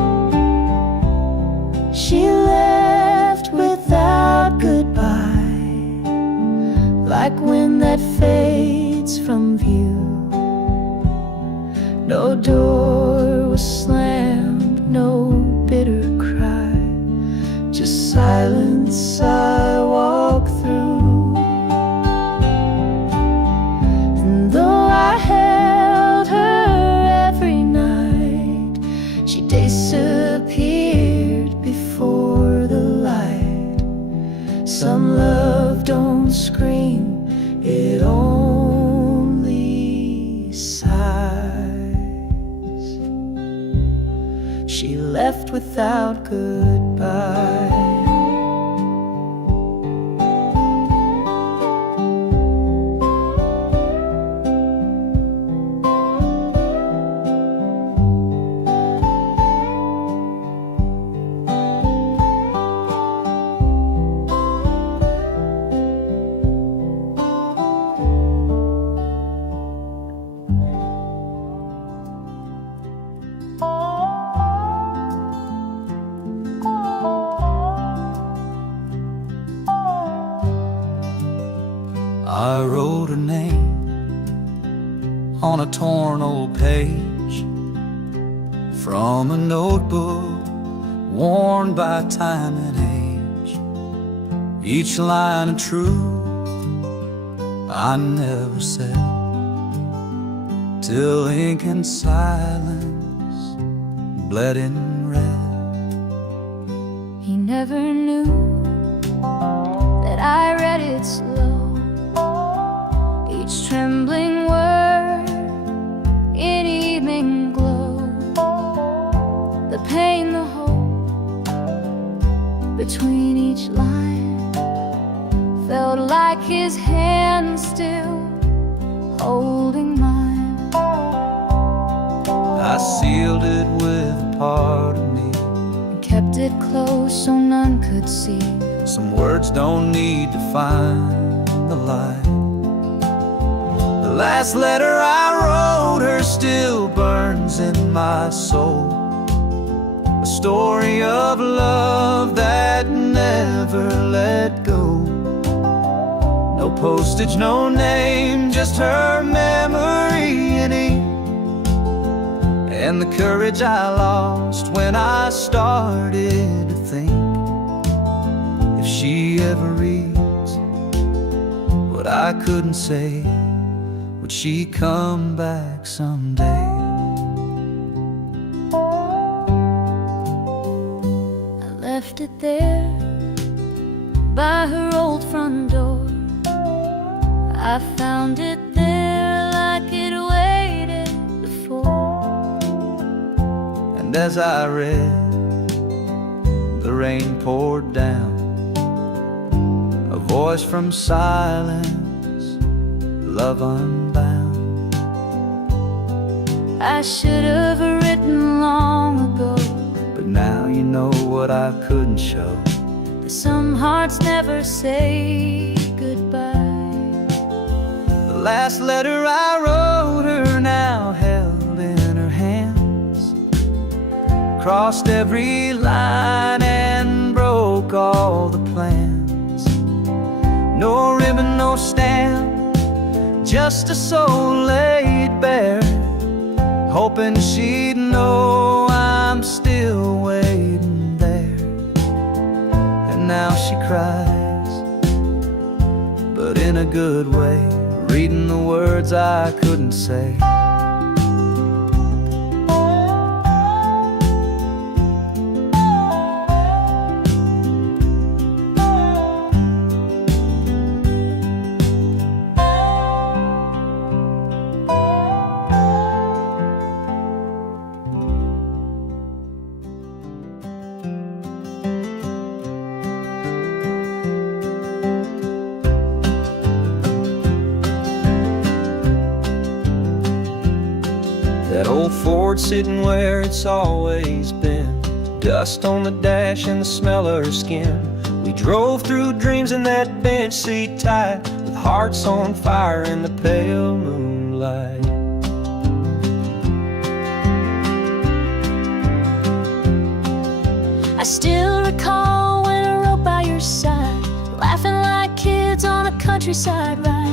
like wind that fades from view. No door was slammed, no bitter cry, just silence I walk through. And though I held her every night, she disappeared before the light. Some love don't scream, it only sighs. She left without goodbye. I wrote her name on a torn old page from a notebook worn by time and age. Each line of truth I never said, till ink and silence bled in red. He never knew that I read it slow, each trembling word in evening glow. The pain, the hope between each line felt like his hand still holding mine. I sealed it with a part of me, And kept it close so none could see. some words don't need to find the light. The last letter I wrote her still burns in my soul, a story of love that never let go. No postage, no name, just her memory in ink, and the courage I lost when I started to think, if she ever reads what I couldn't say, would she come back someday? I left it there by her old front door. I found it there like it waited before. And as I read, the rain poured down, a voice from silence, love unbound. I should have written long ago, But now you know what I couldn't show. that some hearts never say goodbye. The last letter I wrote her now held in her hands, crossed every line and broke all the plans. No ribbon, no stamp, just a soul laid bare, hoping she'd know I'm still waiting there. And now she cries, but in a good way, reading the words I couldn't say. That old Ford sitting where it's always been, dust on the dash and the smell of her skin. We drove through dreams in that bench seat tight, with hearts on fire in the pale moonlight. I still recall when I rode by your side, laughing like kids on a countryside ride.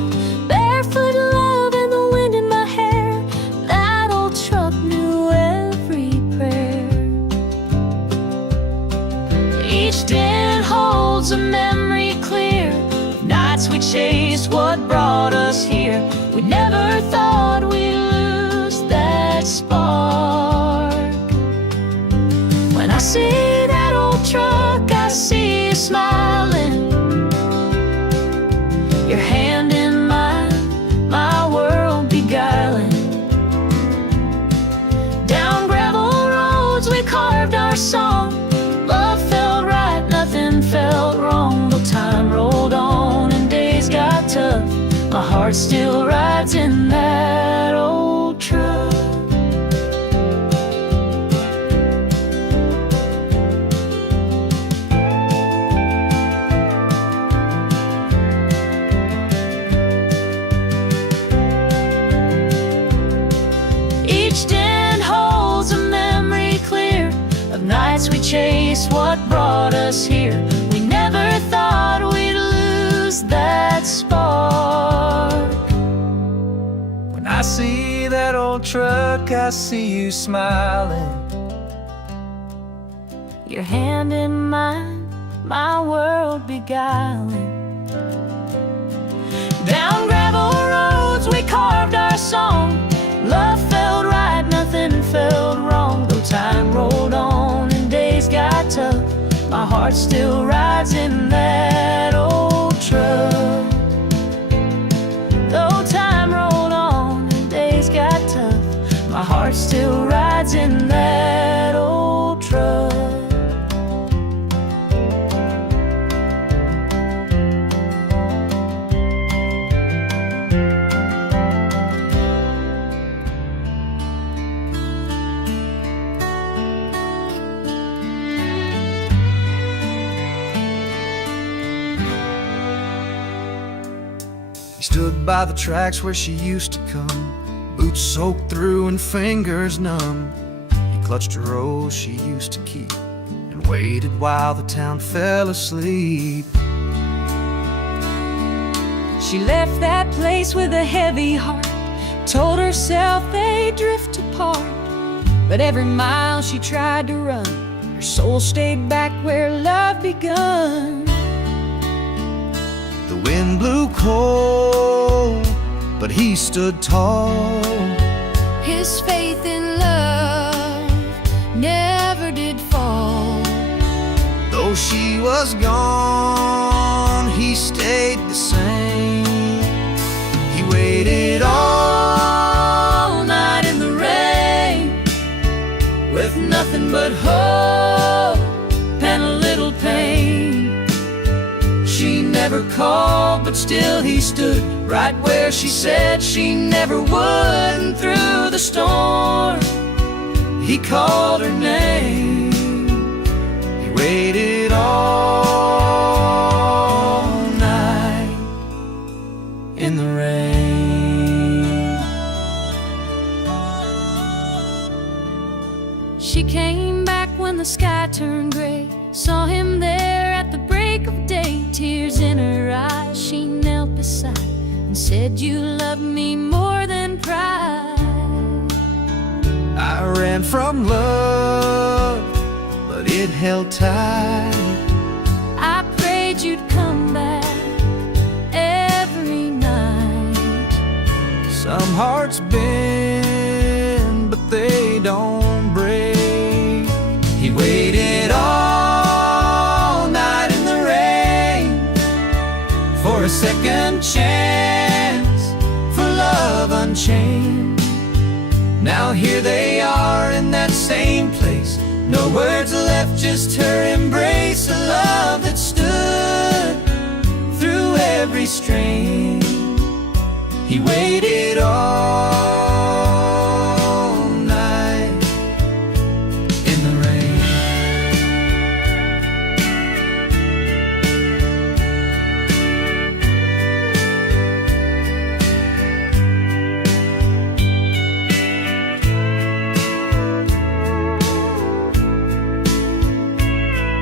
holds a memory clear of nights we chased what brought us here. We never thought we'd lose that spark. When I see that old truck, I see you smiling, your hand in mine, my world beguiling. Down gravel roads we carved our song. Love felt right, nothing felt wrong. Though time rolled on and days got tough, my heart still rides in that old truck. Each den holds a memory clear of nights we chased what brought us here. We never thought we'd lose that spark. When I see that old truck, I see you smiling, Your hand in mine, my world beguiling. Down gravel roads we carved our song. Love felt right, nothing felt wrong. Though time rolled on and days got tough, my heart still rides in that old truck. Though time rolled on and days got tough, my heart still rides in that old truck. He stood by the tracks where she used to come, boots soaked through and fingers numb. He clutched a rose she used to keep and waited while the town fell asleep. She left that place with a heavy heart, told herself they'd drift apart. But every mile she tried to run, her soul stayed back where love begun. The wind blew cold, but he stood tall. His faith in love never did fall. Though she was gone, he stayed the same. He waited all night in the rain, With nothing but hope and a little pain. She never called, but still he stood right where she said she never would. And through the storm, he called her name. he waited all night In the rain, She came back when the sky turned gray, saw him there at the break of day. Tears in her eyes, she knelt beside and said, "You love me more than pride." I ran from love, but it held tight. I prayed you'd come back every night. Some hearts bend, but they don't break. He waited all night in the rain for a second chance, for love unchained. Now here they are in that same place, no words left, just her embrace. A love that stood through every strain. He waited all night in the rain.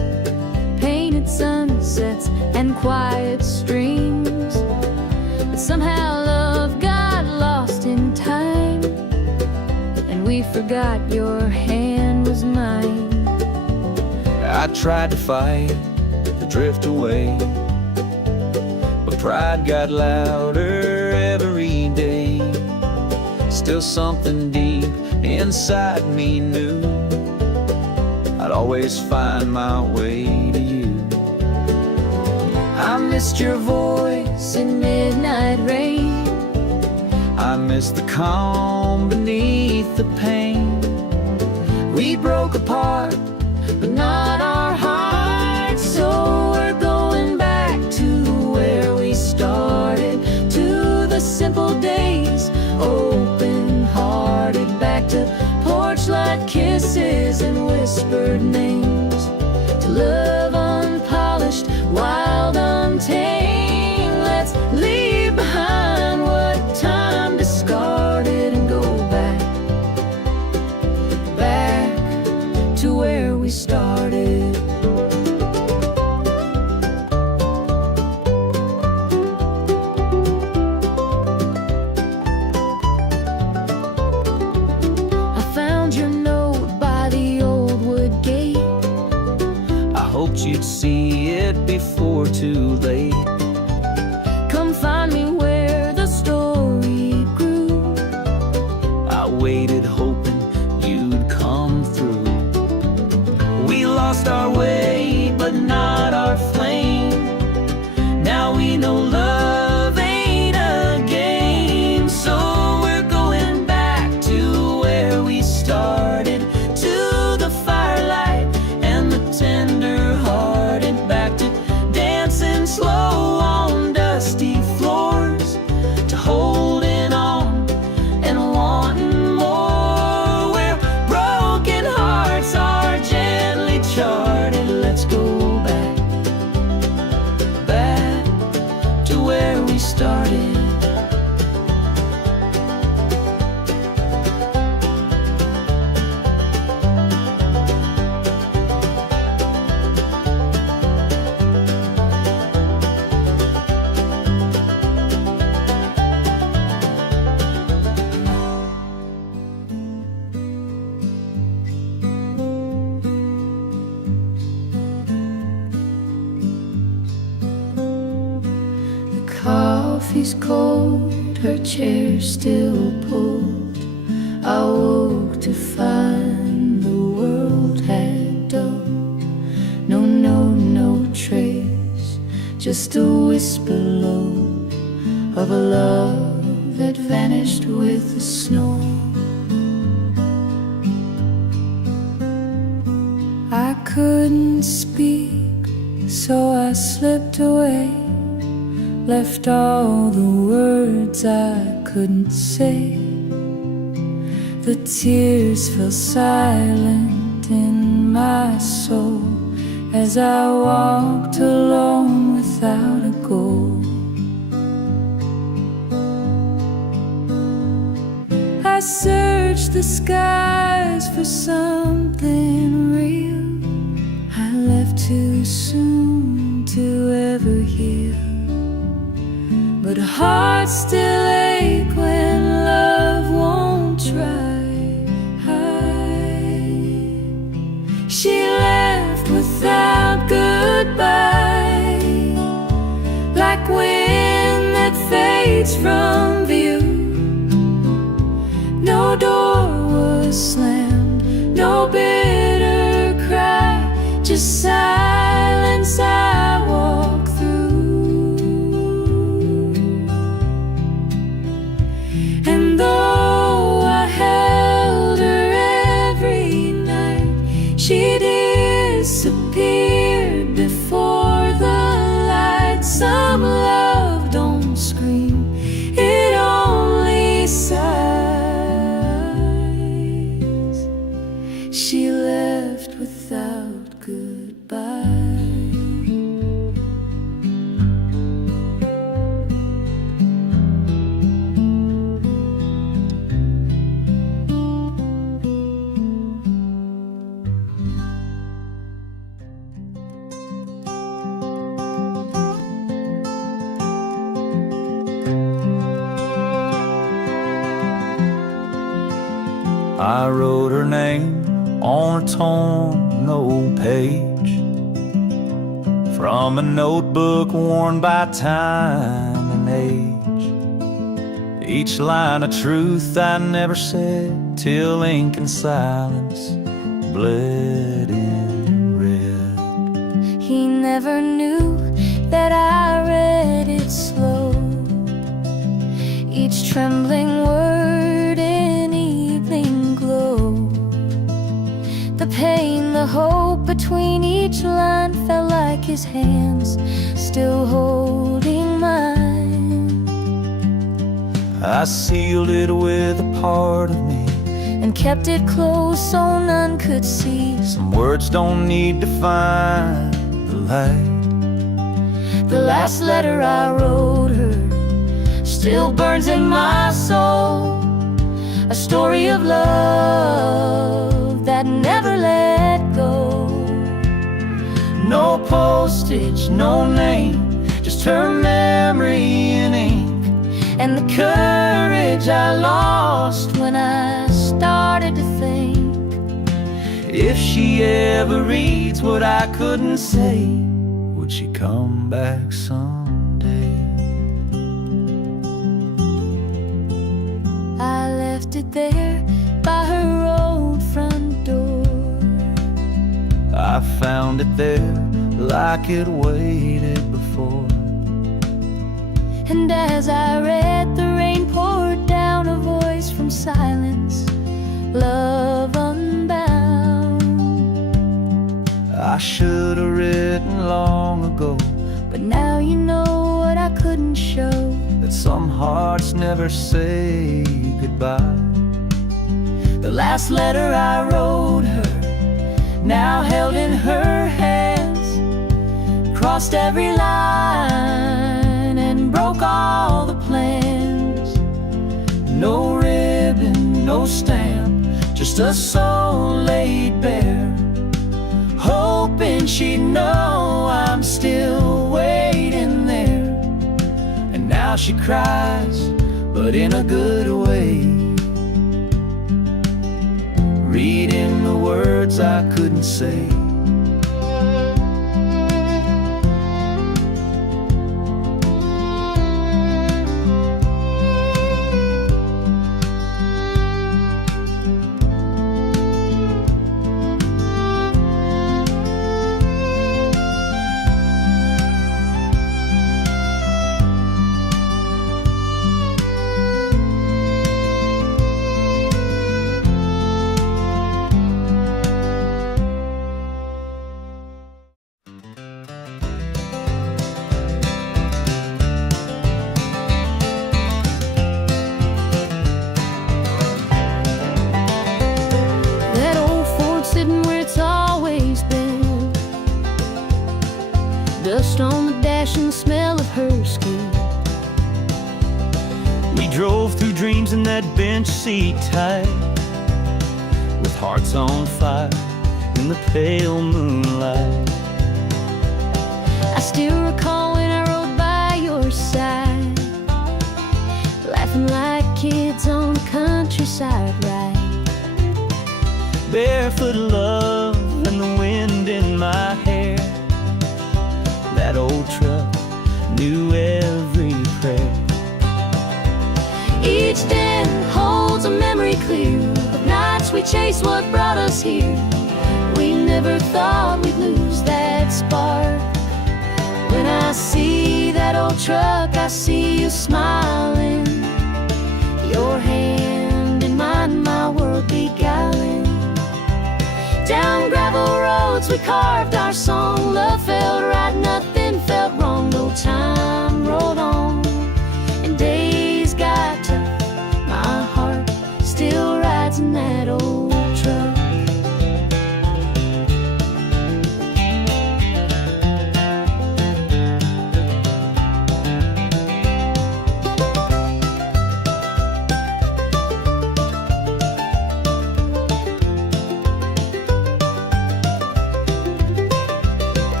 forgot your hand was mine. I tried to fight, to drift away, but pride got louder every day. Still something deep inside me knew I'd always find my way to you. I missed your voice in midnight rain. I missed the calm beneath the pain. We broke apart, but not our hearts. So we're going back to where we started, to the simple days, open-hearted, back to porch light kisses and whispered names, to love unpolished, wild, untamed. Let's leave behind what time discarded and go back to where we started. I found your note by the old wood gate. I hoped you'd see it before too late. Come find me where the story grew. I waited hoping you'd come through. We lost our way, but not our flame. Now we know love ain't a game. So we're going back to where we started, to the firelight and the tender-hearted, back to dancing slow on dusty floors, to holding on and wanting more, where broken hearts are gently charted. Let's go back to where we started. Coffee's cold, her chair still pulled. I woke to find the world had dulled. No note, no trace, just a whisper low of a love that vanished with the snow. I couldn't speak, so I slipped away, left all the words I couldn't say. The tears fell silent in my soul as I walked alone without a goal. I searched the skies for something real. I left too soon to ever heal, but hearts still ache when love won't try. She left without goodbye, like wind that fades from view. No door was slammed, no bitter cry, just silence I walk through. And though I held her every night, she disappeared before the light. Some love don't scream, it only sighs. She left without goodbye. I wrote her name on a torn old page from a notebook worn by time and age. Each line a truth I never said till ink and silence bled in red. He never knew that I read it slow, each trembling word in evening glow. The pain, the hope between each line felt like his hands still holding mine. I sealed it with a part of me and kept it close so none could see. Some words don't need to find the light. The last letter I wrote her still burns in my soul, a story of love that never let go. No postage, no name, just her memory in ink, and the courage I lost when I started to think. if she ever reads what I couldn't say, would she come back someday? I left it there by her old front door. I found it there like it waited before. And as I read, the rain poured down, a voice from silence, love unbound. I should have written long ago, but now you know what I couldn't show, that some hearts never say goodbye. the last letter I wrote her, now held in her hands, crossed every line and broke all the plans. No ribbon, no stamp, just a soul laid bare, hoping she'd know I'm still waiting there. And now she cries, but in a good way, reading the words I couldn't say. That old Ford sitting where it's always been, dust on the dash and the smell of her skin. We drove through dreams in that bench seat tight, with hearts on fire in the pale moonlight. I still recall when I rode by your side, laughing like kids on the countryside ride. Barefoot love and the wind in my hair. That old truck knew every prayer. Each den holds a memory clear of nights we chased what brought us here. We never thought we'd lose that spark. When I see that old truck, I see you smiling, your hand in mine, my world beguiling. Down gravel roads we carved our song, love felt right, nothing felt wrong. No time rolled on and days got tough, my heart still rides in that old truck.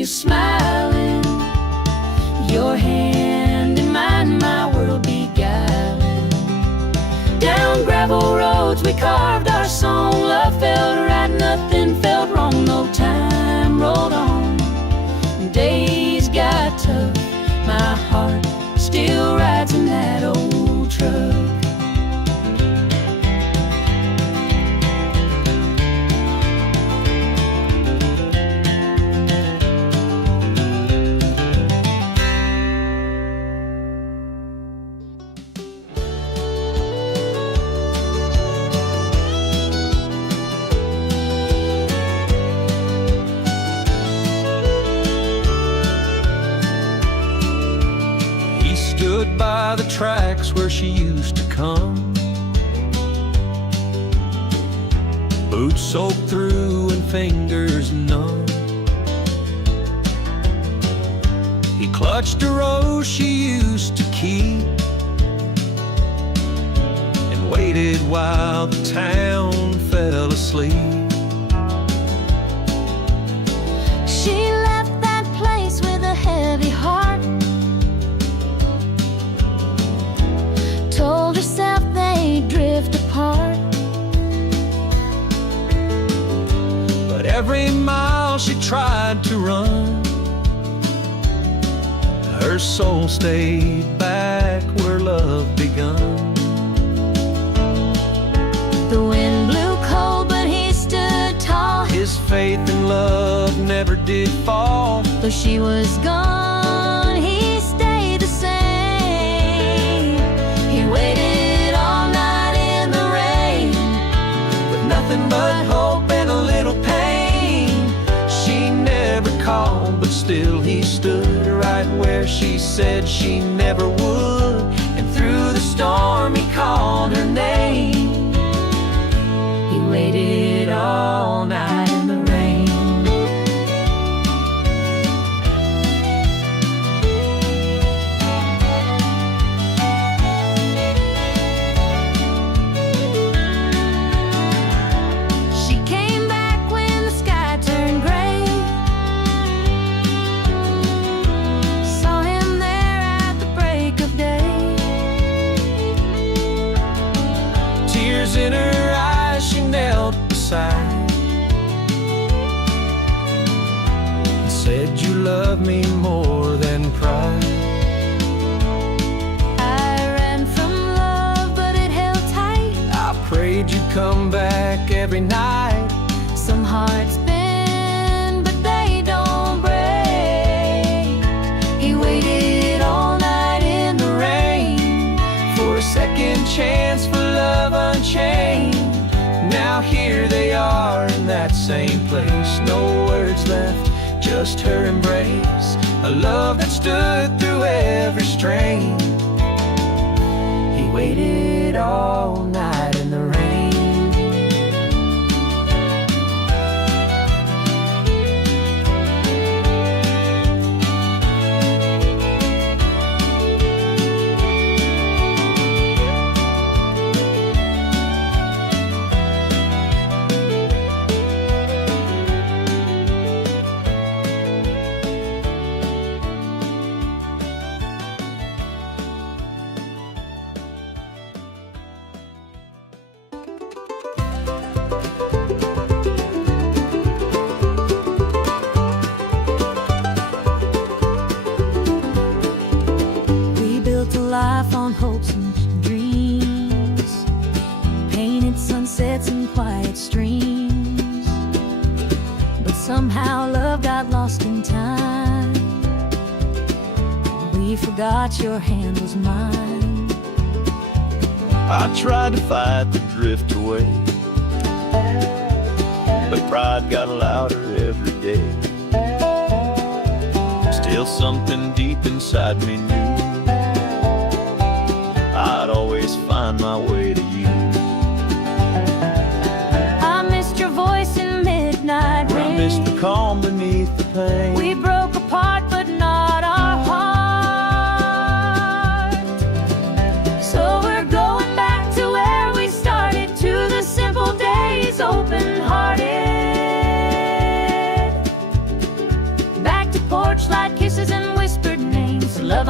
you smiling, your hand in mine, my world beguiling. Down gravel roads we carved our song. Love felt right, nothing felt wrong. No time rolled on, days got tough. My heart still rides in that old truck. Stood by the tracks where she used to come, boots soaked through and fingers numb. He clutched a rose she used to keep and waited while the town fell asleep. She left that place with a heavy heart, told herself they'd drift apart. But every mile she tried to run, her soul stayed back where love begun. The wind blew cold, but he stood tall. His faith in love never did fall. Though she was gone, he stayed the same. He waited all night in the rain, With nothing but hope and a little pain. She never called, but still he stood right where she said she never would. And through the storm he called her name. he waited all night in the rain. She came back when the sky turned gray, saw him there at the break of day. Tears in her eyes, she knelt beside and said, "You love me more than pride." I ran from love, but it held tight. I prayed you'd come back every night. Some hearts bend, but they don't break. He waited all night in the rain For a second chance for love unchained. Now here they are in that same place. No words left, just her embrace. A love that stood through every strain. He waited all night in the rain. We built a life on hopes and dreams, painted sunsets and quiet streams. But somehow love got lost in time. We forgot your hand was mine. I tried to fight the drift away, but pride got louder every day. Still something deep inside me knew I'd always find my way to you. I missed your voice in midnight I rain. missed the calm beneath the pain. We broke apart, but not our heart. So we're going back to where we started, to the simple days, open-hearted. Back to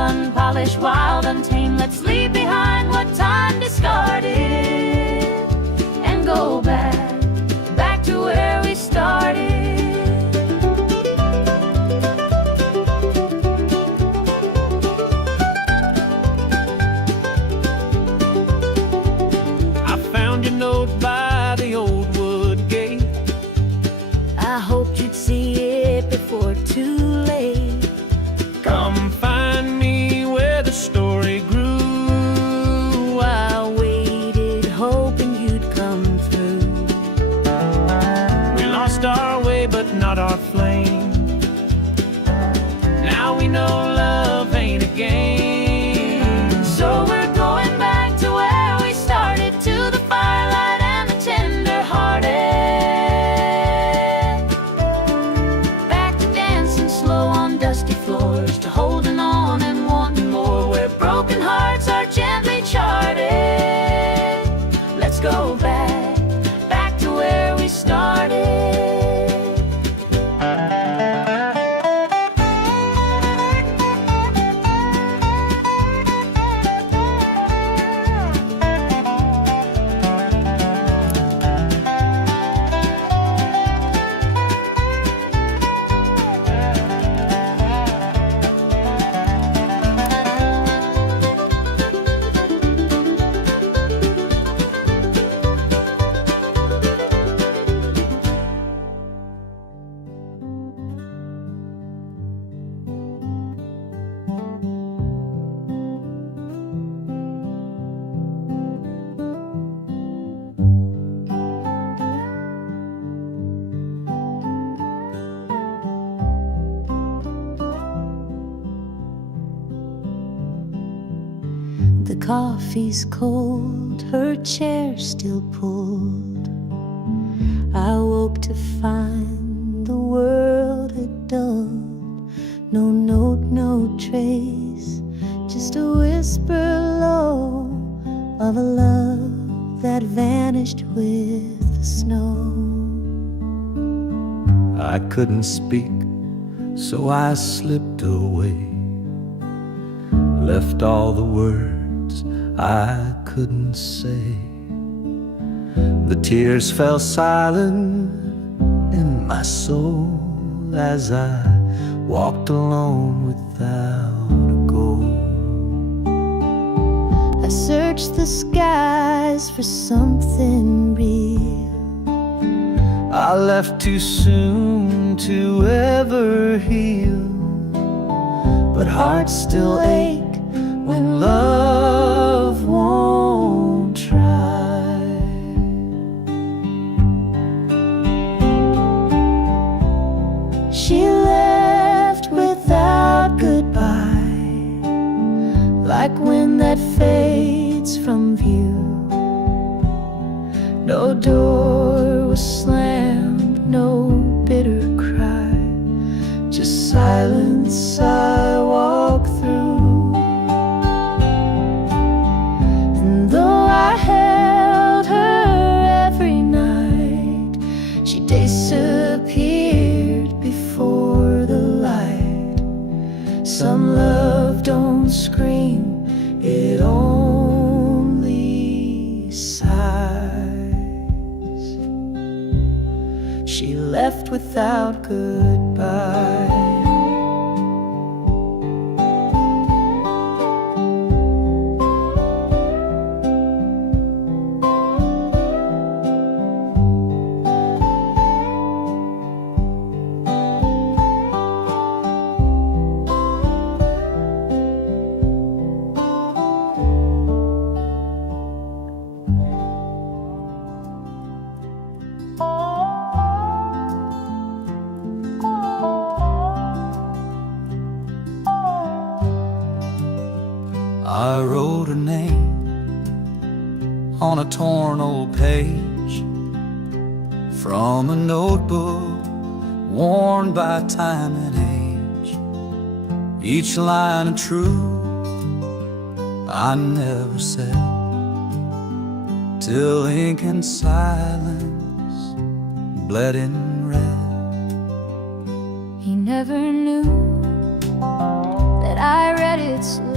unpolished, wild, untamed. Let's leave behind what time discarded and go back to where we started. I found your note by the old wood gate. I hoped you'd see it before too late. Come find me where the story grew. I waited, hoping you'd come through. We lost our way, but not our flame. Now we know love ain't a game. So we're going back to where we started, to the firelight and the tender-hearted. Back to dancing slow on dusty floors, to holding on and wanting more, where broken hearts are gently charted. Let's go back to where we started. The coffee's cold, her chair still pulled. I woke to find the world had dulled. No note, no trace, just a whisper low of a love that vanished with the snow. I couldn't speak, so I slipped away, left all the words I couldn't say. The tears fell silent in my soul as I walked alone without a goal. I searched the skies for something real. I left too soon to ever heal, but hearts still ache when love won't try. She left without goodbye, like wind that fades from view. No door was slammed, no bitter cry, just silence I walk through. And though I held her every night, she disappeared before the light. Some love don't scream, it only sighs. She left without goodbye. I wrote her name on a torn old page from a notebook worn by time and age. Each line of truth I never said, till ink and silence bled in red. He never knew that I read it so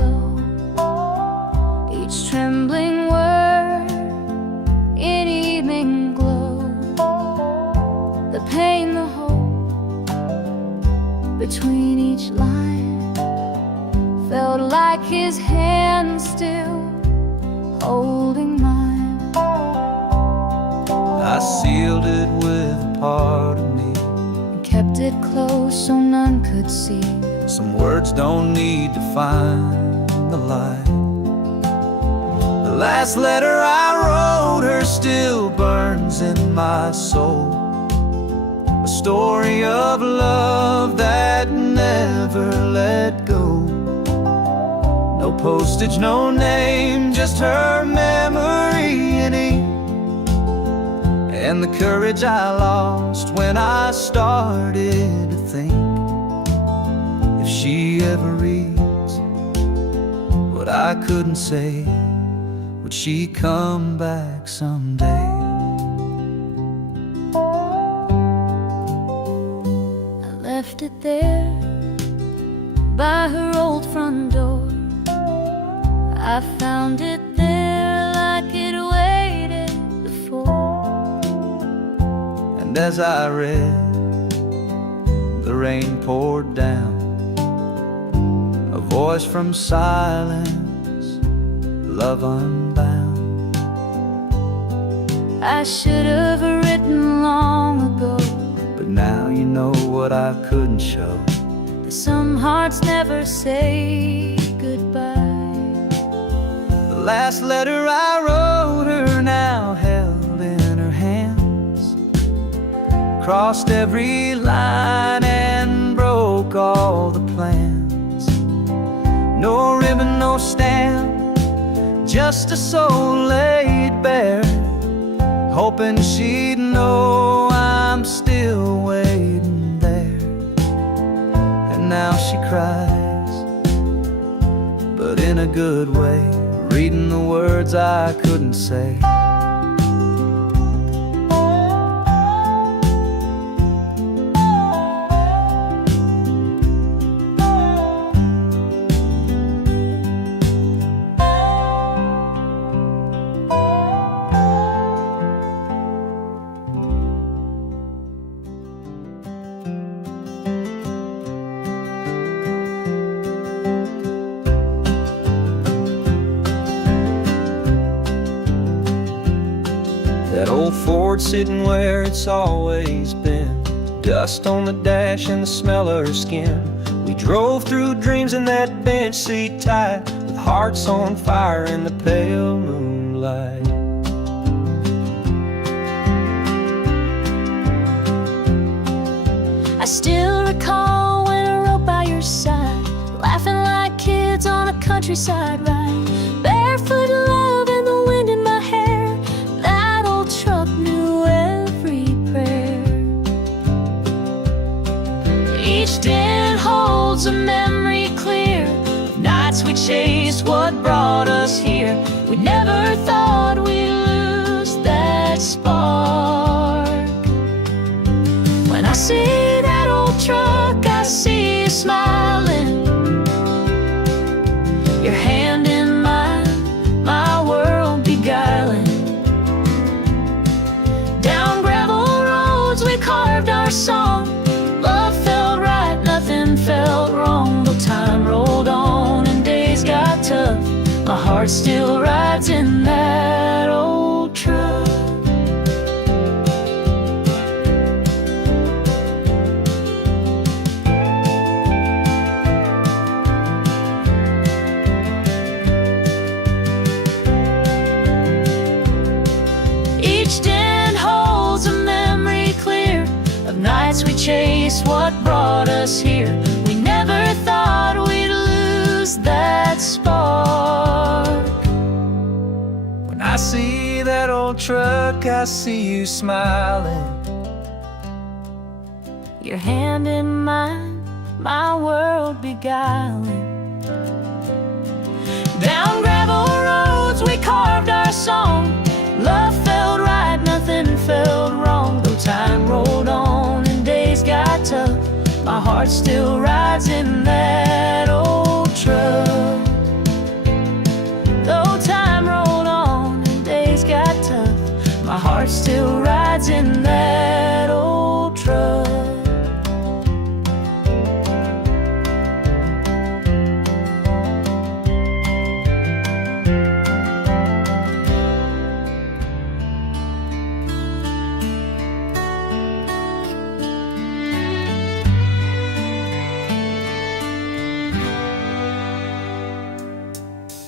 trembling word in evening glow. The pain, the hope between each line felt like his hand still holding mine. I sealed it with a part of me, And kept it close so none could see. some words don't need to find the light. The last letter I wrote her still burns in my soul, a story of love that never let go. No postage, no name, just her memory in ink, and the courage I lost when I started to think, if she ever reads what I couldn't say, would she come back someday? I left it there by her old front door. I found it there like it waited before. And as I read, the rain poured down, a voice from silence, love unbound. I should have written long ago, But now you know what I couldn't show. that some hearts never say goodbye. The last letter I wrote her now held in her hands, crossed every line and broke all the plans. No ribbon, no stamp, just a soul laid bare, hoping she'd know I'm still waiting there. And now she cries, but in a good way, reading the words I couldn't say. That old Ford sitting where it's always been, dust on the dash and the smell of her skin. We drove through dreams in that bench seat tight, with hearts on fire in the pale moonlight. I still recall when I rode by your side, laughing like kids on a countryside ride, barefoot love and the wind in my hair. That old truck knew every prayer. Each dent holds a memory clear of nights we chased what brought us here. We never thought we'd lose that spark. When I see that old truck, I see you smiling, your hand in mine, my world beguiling. Down gravel roads we carved our song, love felt right, nothing felt wrong. Though time rolled on and days got tough, my heart still rides in that old truck. Each dent holds a memory clear of nights we chased what brought us here. We never thought we'd lose that spark. When I see that old truck, I see you smiling, Your hand in mine, my world beguiling. Down gravel roads we carved our song, love felt right, nothing felt wrong. Though time rolled on and days got tough, my heart still rides in that old truck. Though time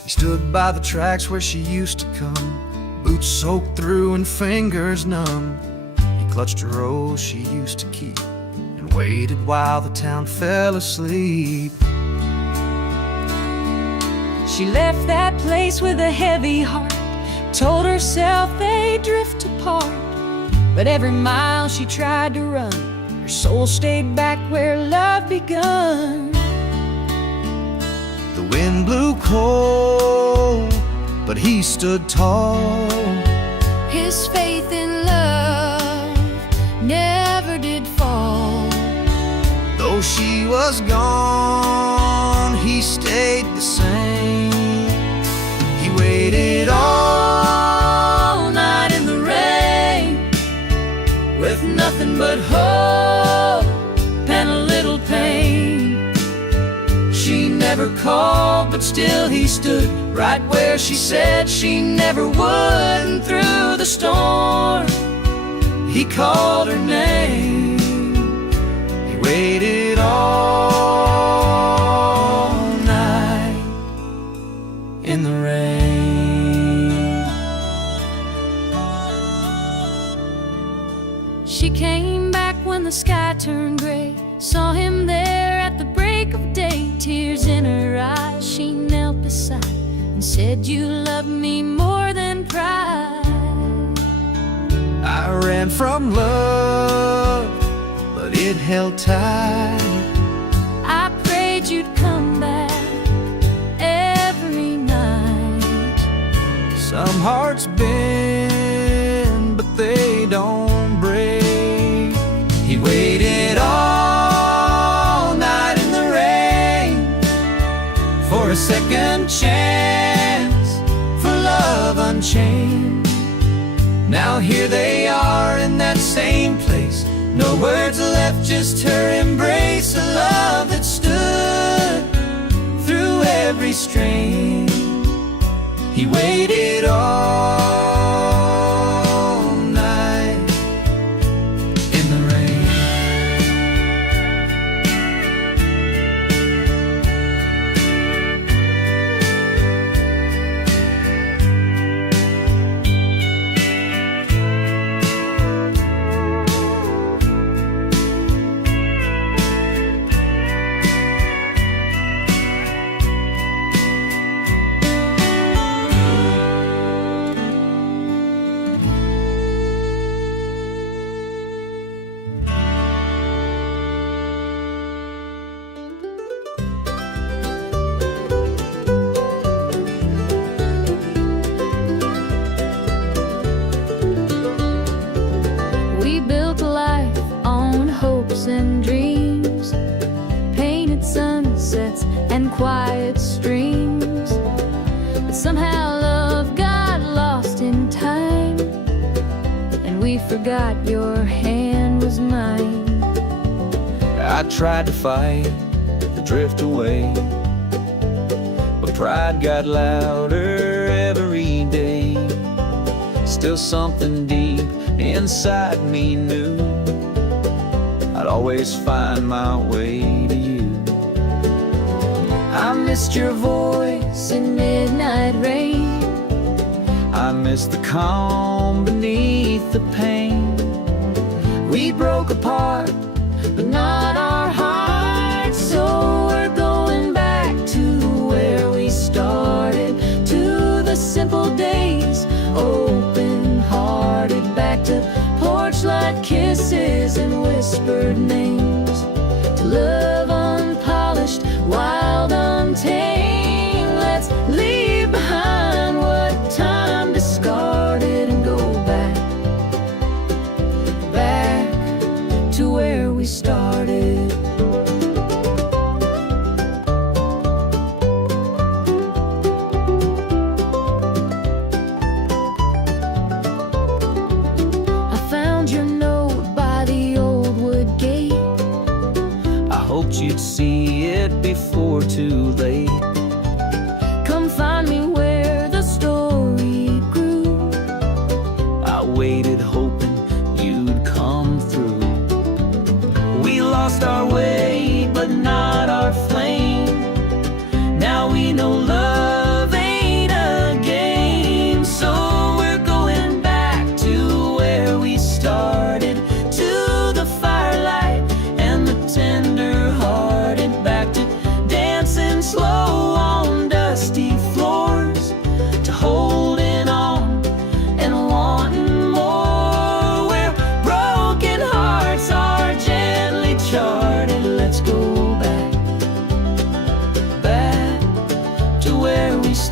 He stood by the tracks where she used to come, boots soaked through and fingers numb. He clutched a rose she used to keep and waited while the town fell asleep. She left that place with a heavy heart, told herself they'd drift apart. But every mile she tried to run, her soul stayed back where love begun. The wind blew cold, but he stood tall. His faith in love never did fall. Though she was gone, he stayed the same. He waited all night in the rain, With nothing but hope and a little pain. She never called, but still he stood right where she said she never would. And through the storm, he called her name. He waited all night in the rain. She came back when the sky turned gray, saw him there at the break of day. Tears in her eyes, she knelt beside and said, "You love me more than pride." I ran from love, but it held tight. I prayed you'd come back every night. Some hearts bend, but they don't break. He waited all night in the rain for a second chance, for love unchained. Now here they are in that same place, no words left, just her embrace. A love that stood through every strain. He waited all night in the rain. We built a life on hopes and dreams, painted sunsets and quiet streams. But somehow love got lost in time, and we forgot your hand was mine. I tried to fight the drift away, but pride got louder every day. Still something deep inside me knew I'd always find my way to you. I missed your voice in midnight rain. I missed the calm beneath the pain. We broke apart, but not our hearts. So we're going back to where we started, to the simple days, open-hearted, back to porch light kisses and whispered names, to love unpolished, wild, untamed. Let's leave behind what time discarded and go back to where we started. I found your note by the old wood gate. I hoped you'd see it before too late. Come find me where the story grew. I waited hoping you'd come through. We lost our way, but not our flame. Now we know love ain't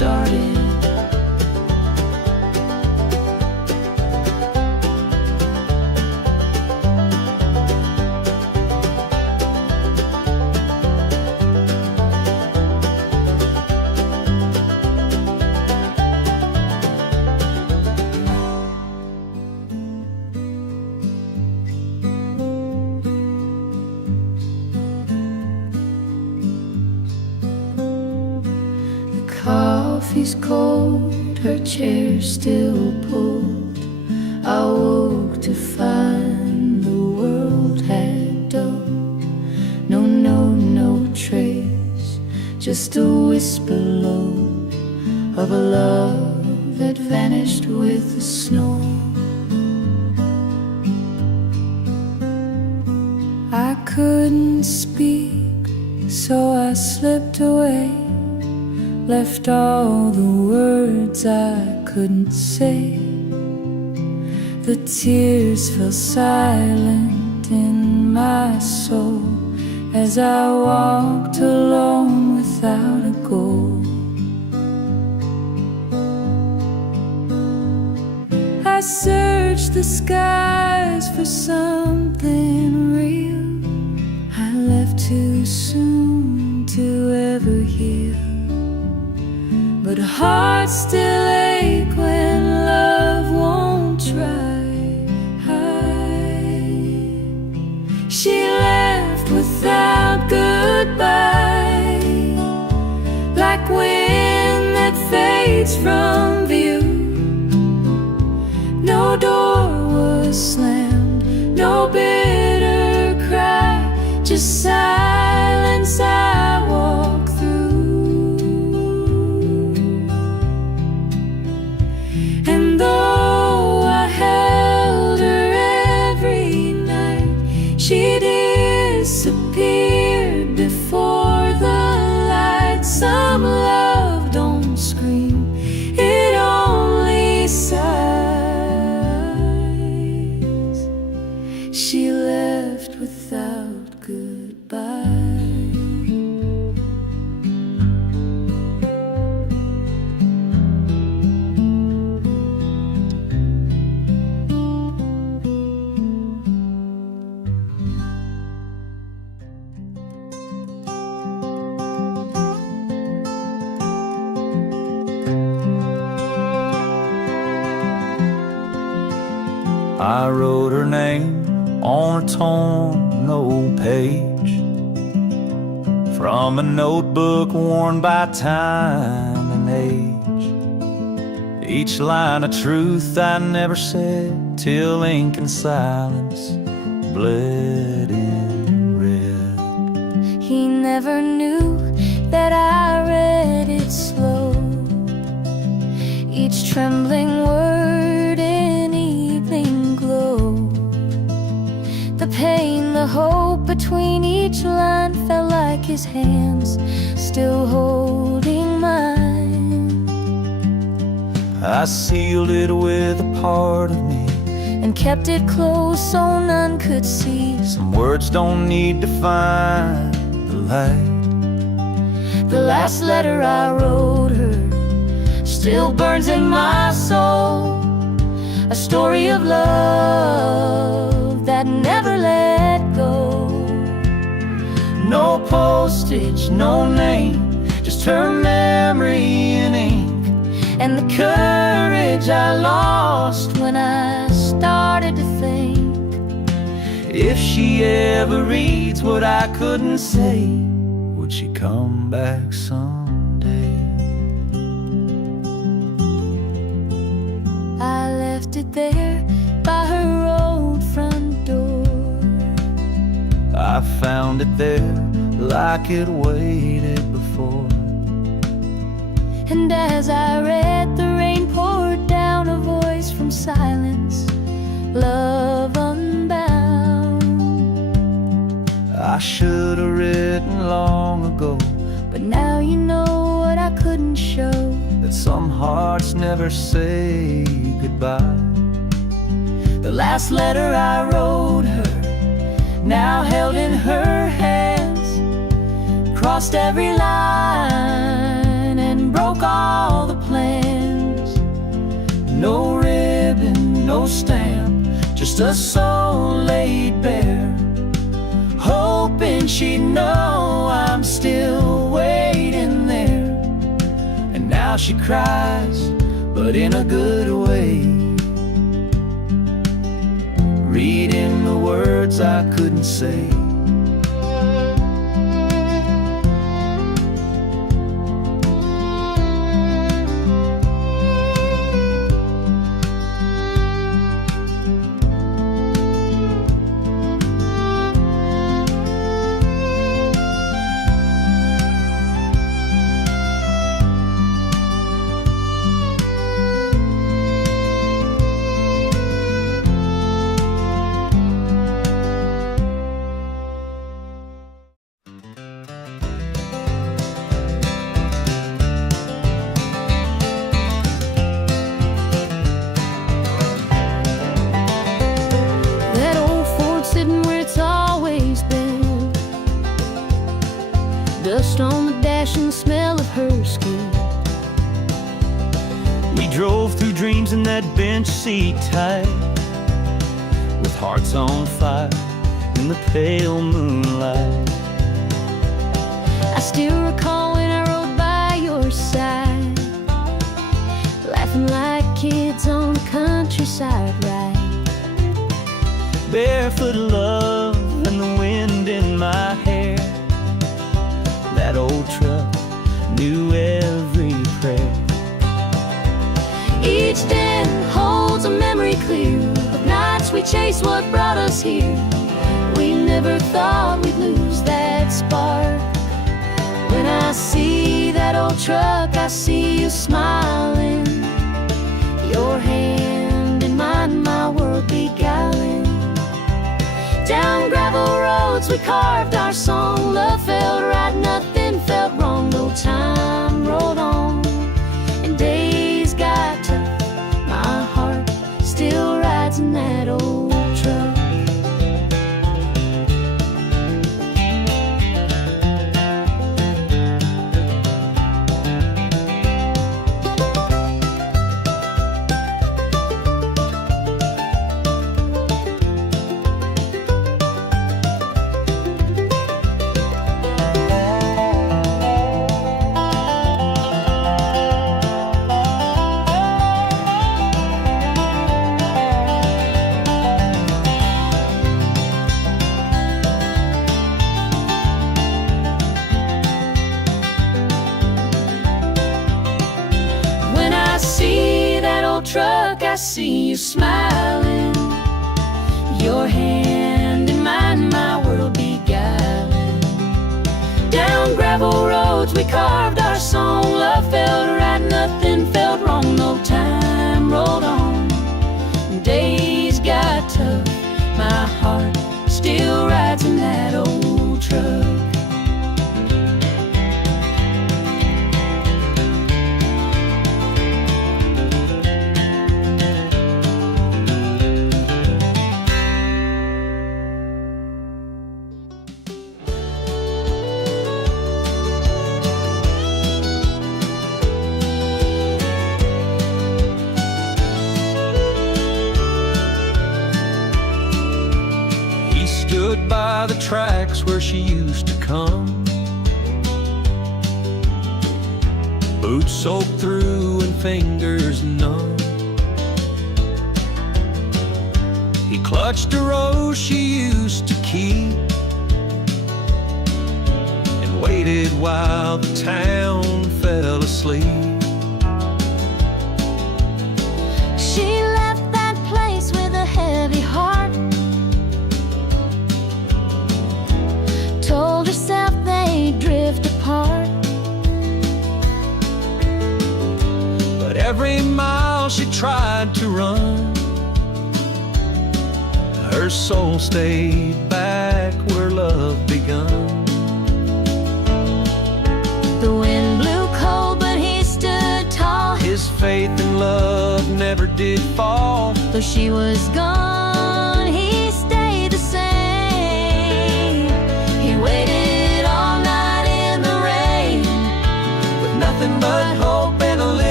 started. Coffee's cold, her chair still pulled. I woke to find the world had dulled. No trace, just a whisper low of a love that vanished with the snow. I couldn't speak, so I slipped away, left all the words I couldn't say. The tears fell silent in my soul as I walked alone without a goal. I searched the skies for something real. I left too soon to ever heal, but hearts still ache when love won't try. She left without goodbye, like wind that fades from view. No door was slammed, no bitter cry, just silence I walk through. And though I held her every night, she disappeared before the light. Some love don't scream, it only sighs. She left without goodbye. I wrote her name on a torn old page from a notebook worn by time and age. Each line a truth I never said till ink and silence bled in red. He never knew that I read it slow, each trembling word in evening glow. The pain, the hope between each line felt like his hands still holding mine. I sealed it with a part of me and kept it close so none could see. Some words don't need to find the light. The last letter I wrote her still burns in my soul, a story of love that never let go. No postage, no name, just her memory in ink, and the courage I lost when I started to think. If she ever reads what I couldn't say, would she come back someday? I left it there by her old front door. I found it there like it waited before. And as I read, the rain poured down, a voice from silence, love unbound. I should have written long ago, but now you know what I couldn't show, that some hearts never say goodbye. The last letter I wrote her, now held in her hands, crossed every line and broke all the plans. No ribbon, no stamp, just a soul laid bare, hoping she'd know I'm still waiting there. And now she cries, but in a good way, reading the words I couldn't say. That old Ford sitting where it's always been, dust on the dash and the smell of her skin. We drove through dreams in that bench seat tight, with hearts on fire in the pale moonlight. I still recall when I rode by your side, laughing like kids on the countryside ride. Barefoot love and the wind in my hair. That old truck knew every prayer. Each day holds a memory clear of nights we chased what brought us here. We never thought we'd lose that spark. When I see that old truck, I see you smiling, your hand in mine, my world beguiling. Down gravel roads we carved our song. Love felt right, nothing felt wrong. No time rolled on and days got tough. My heart still rides in that old truck. Truck, I see you smiling, your hand in mine, my world beguiling. Down gravel roads we carved our song. Love felt right, nothing felt wrong. No time rolled on, days got tough. My heart still rides in that old truck. Stood by the tracks where she used to come, boots soaked through and fingers numb. He clutched a rose she used to keep and waited while the town fell asleep. She left that place with a heavy heart, told herself they'd drift apart. But every mile she tried to run, her soul stayed back where love begun. The wind blew cold, but he stood tall. His faith in love never did fall. Though she was gone, he stayed the same. He waited all night in the rain, With nothing but hope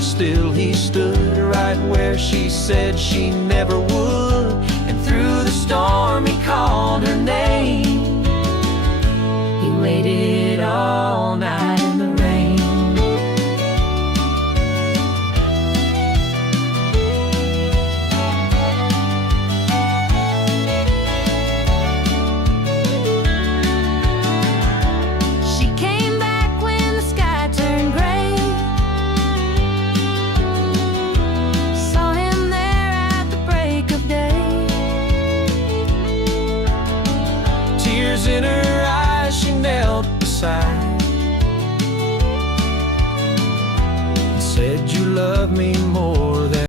but still he stood right where she said she never would. And through the storm he called her name. He waited all night in the rain. She came back when the sky turned gray. Saw him there at the break of day. Tears in her eyes, she knelt beside and said, "You love me more than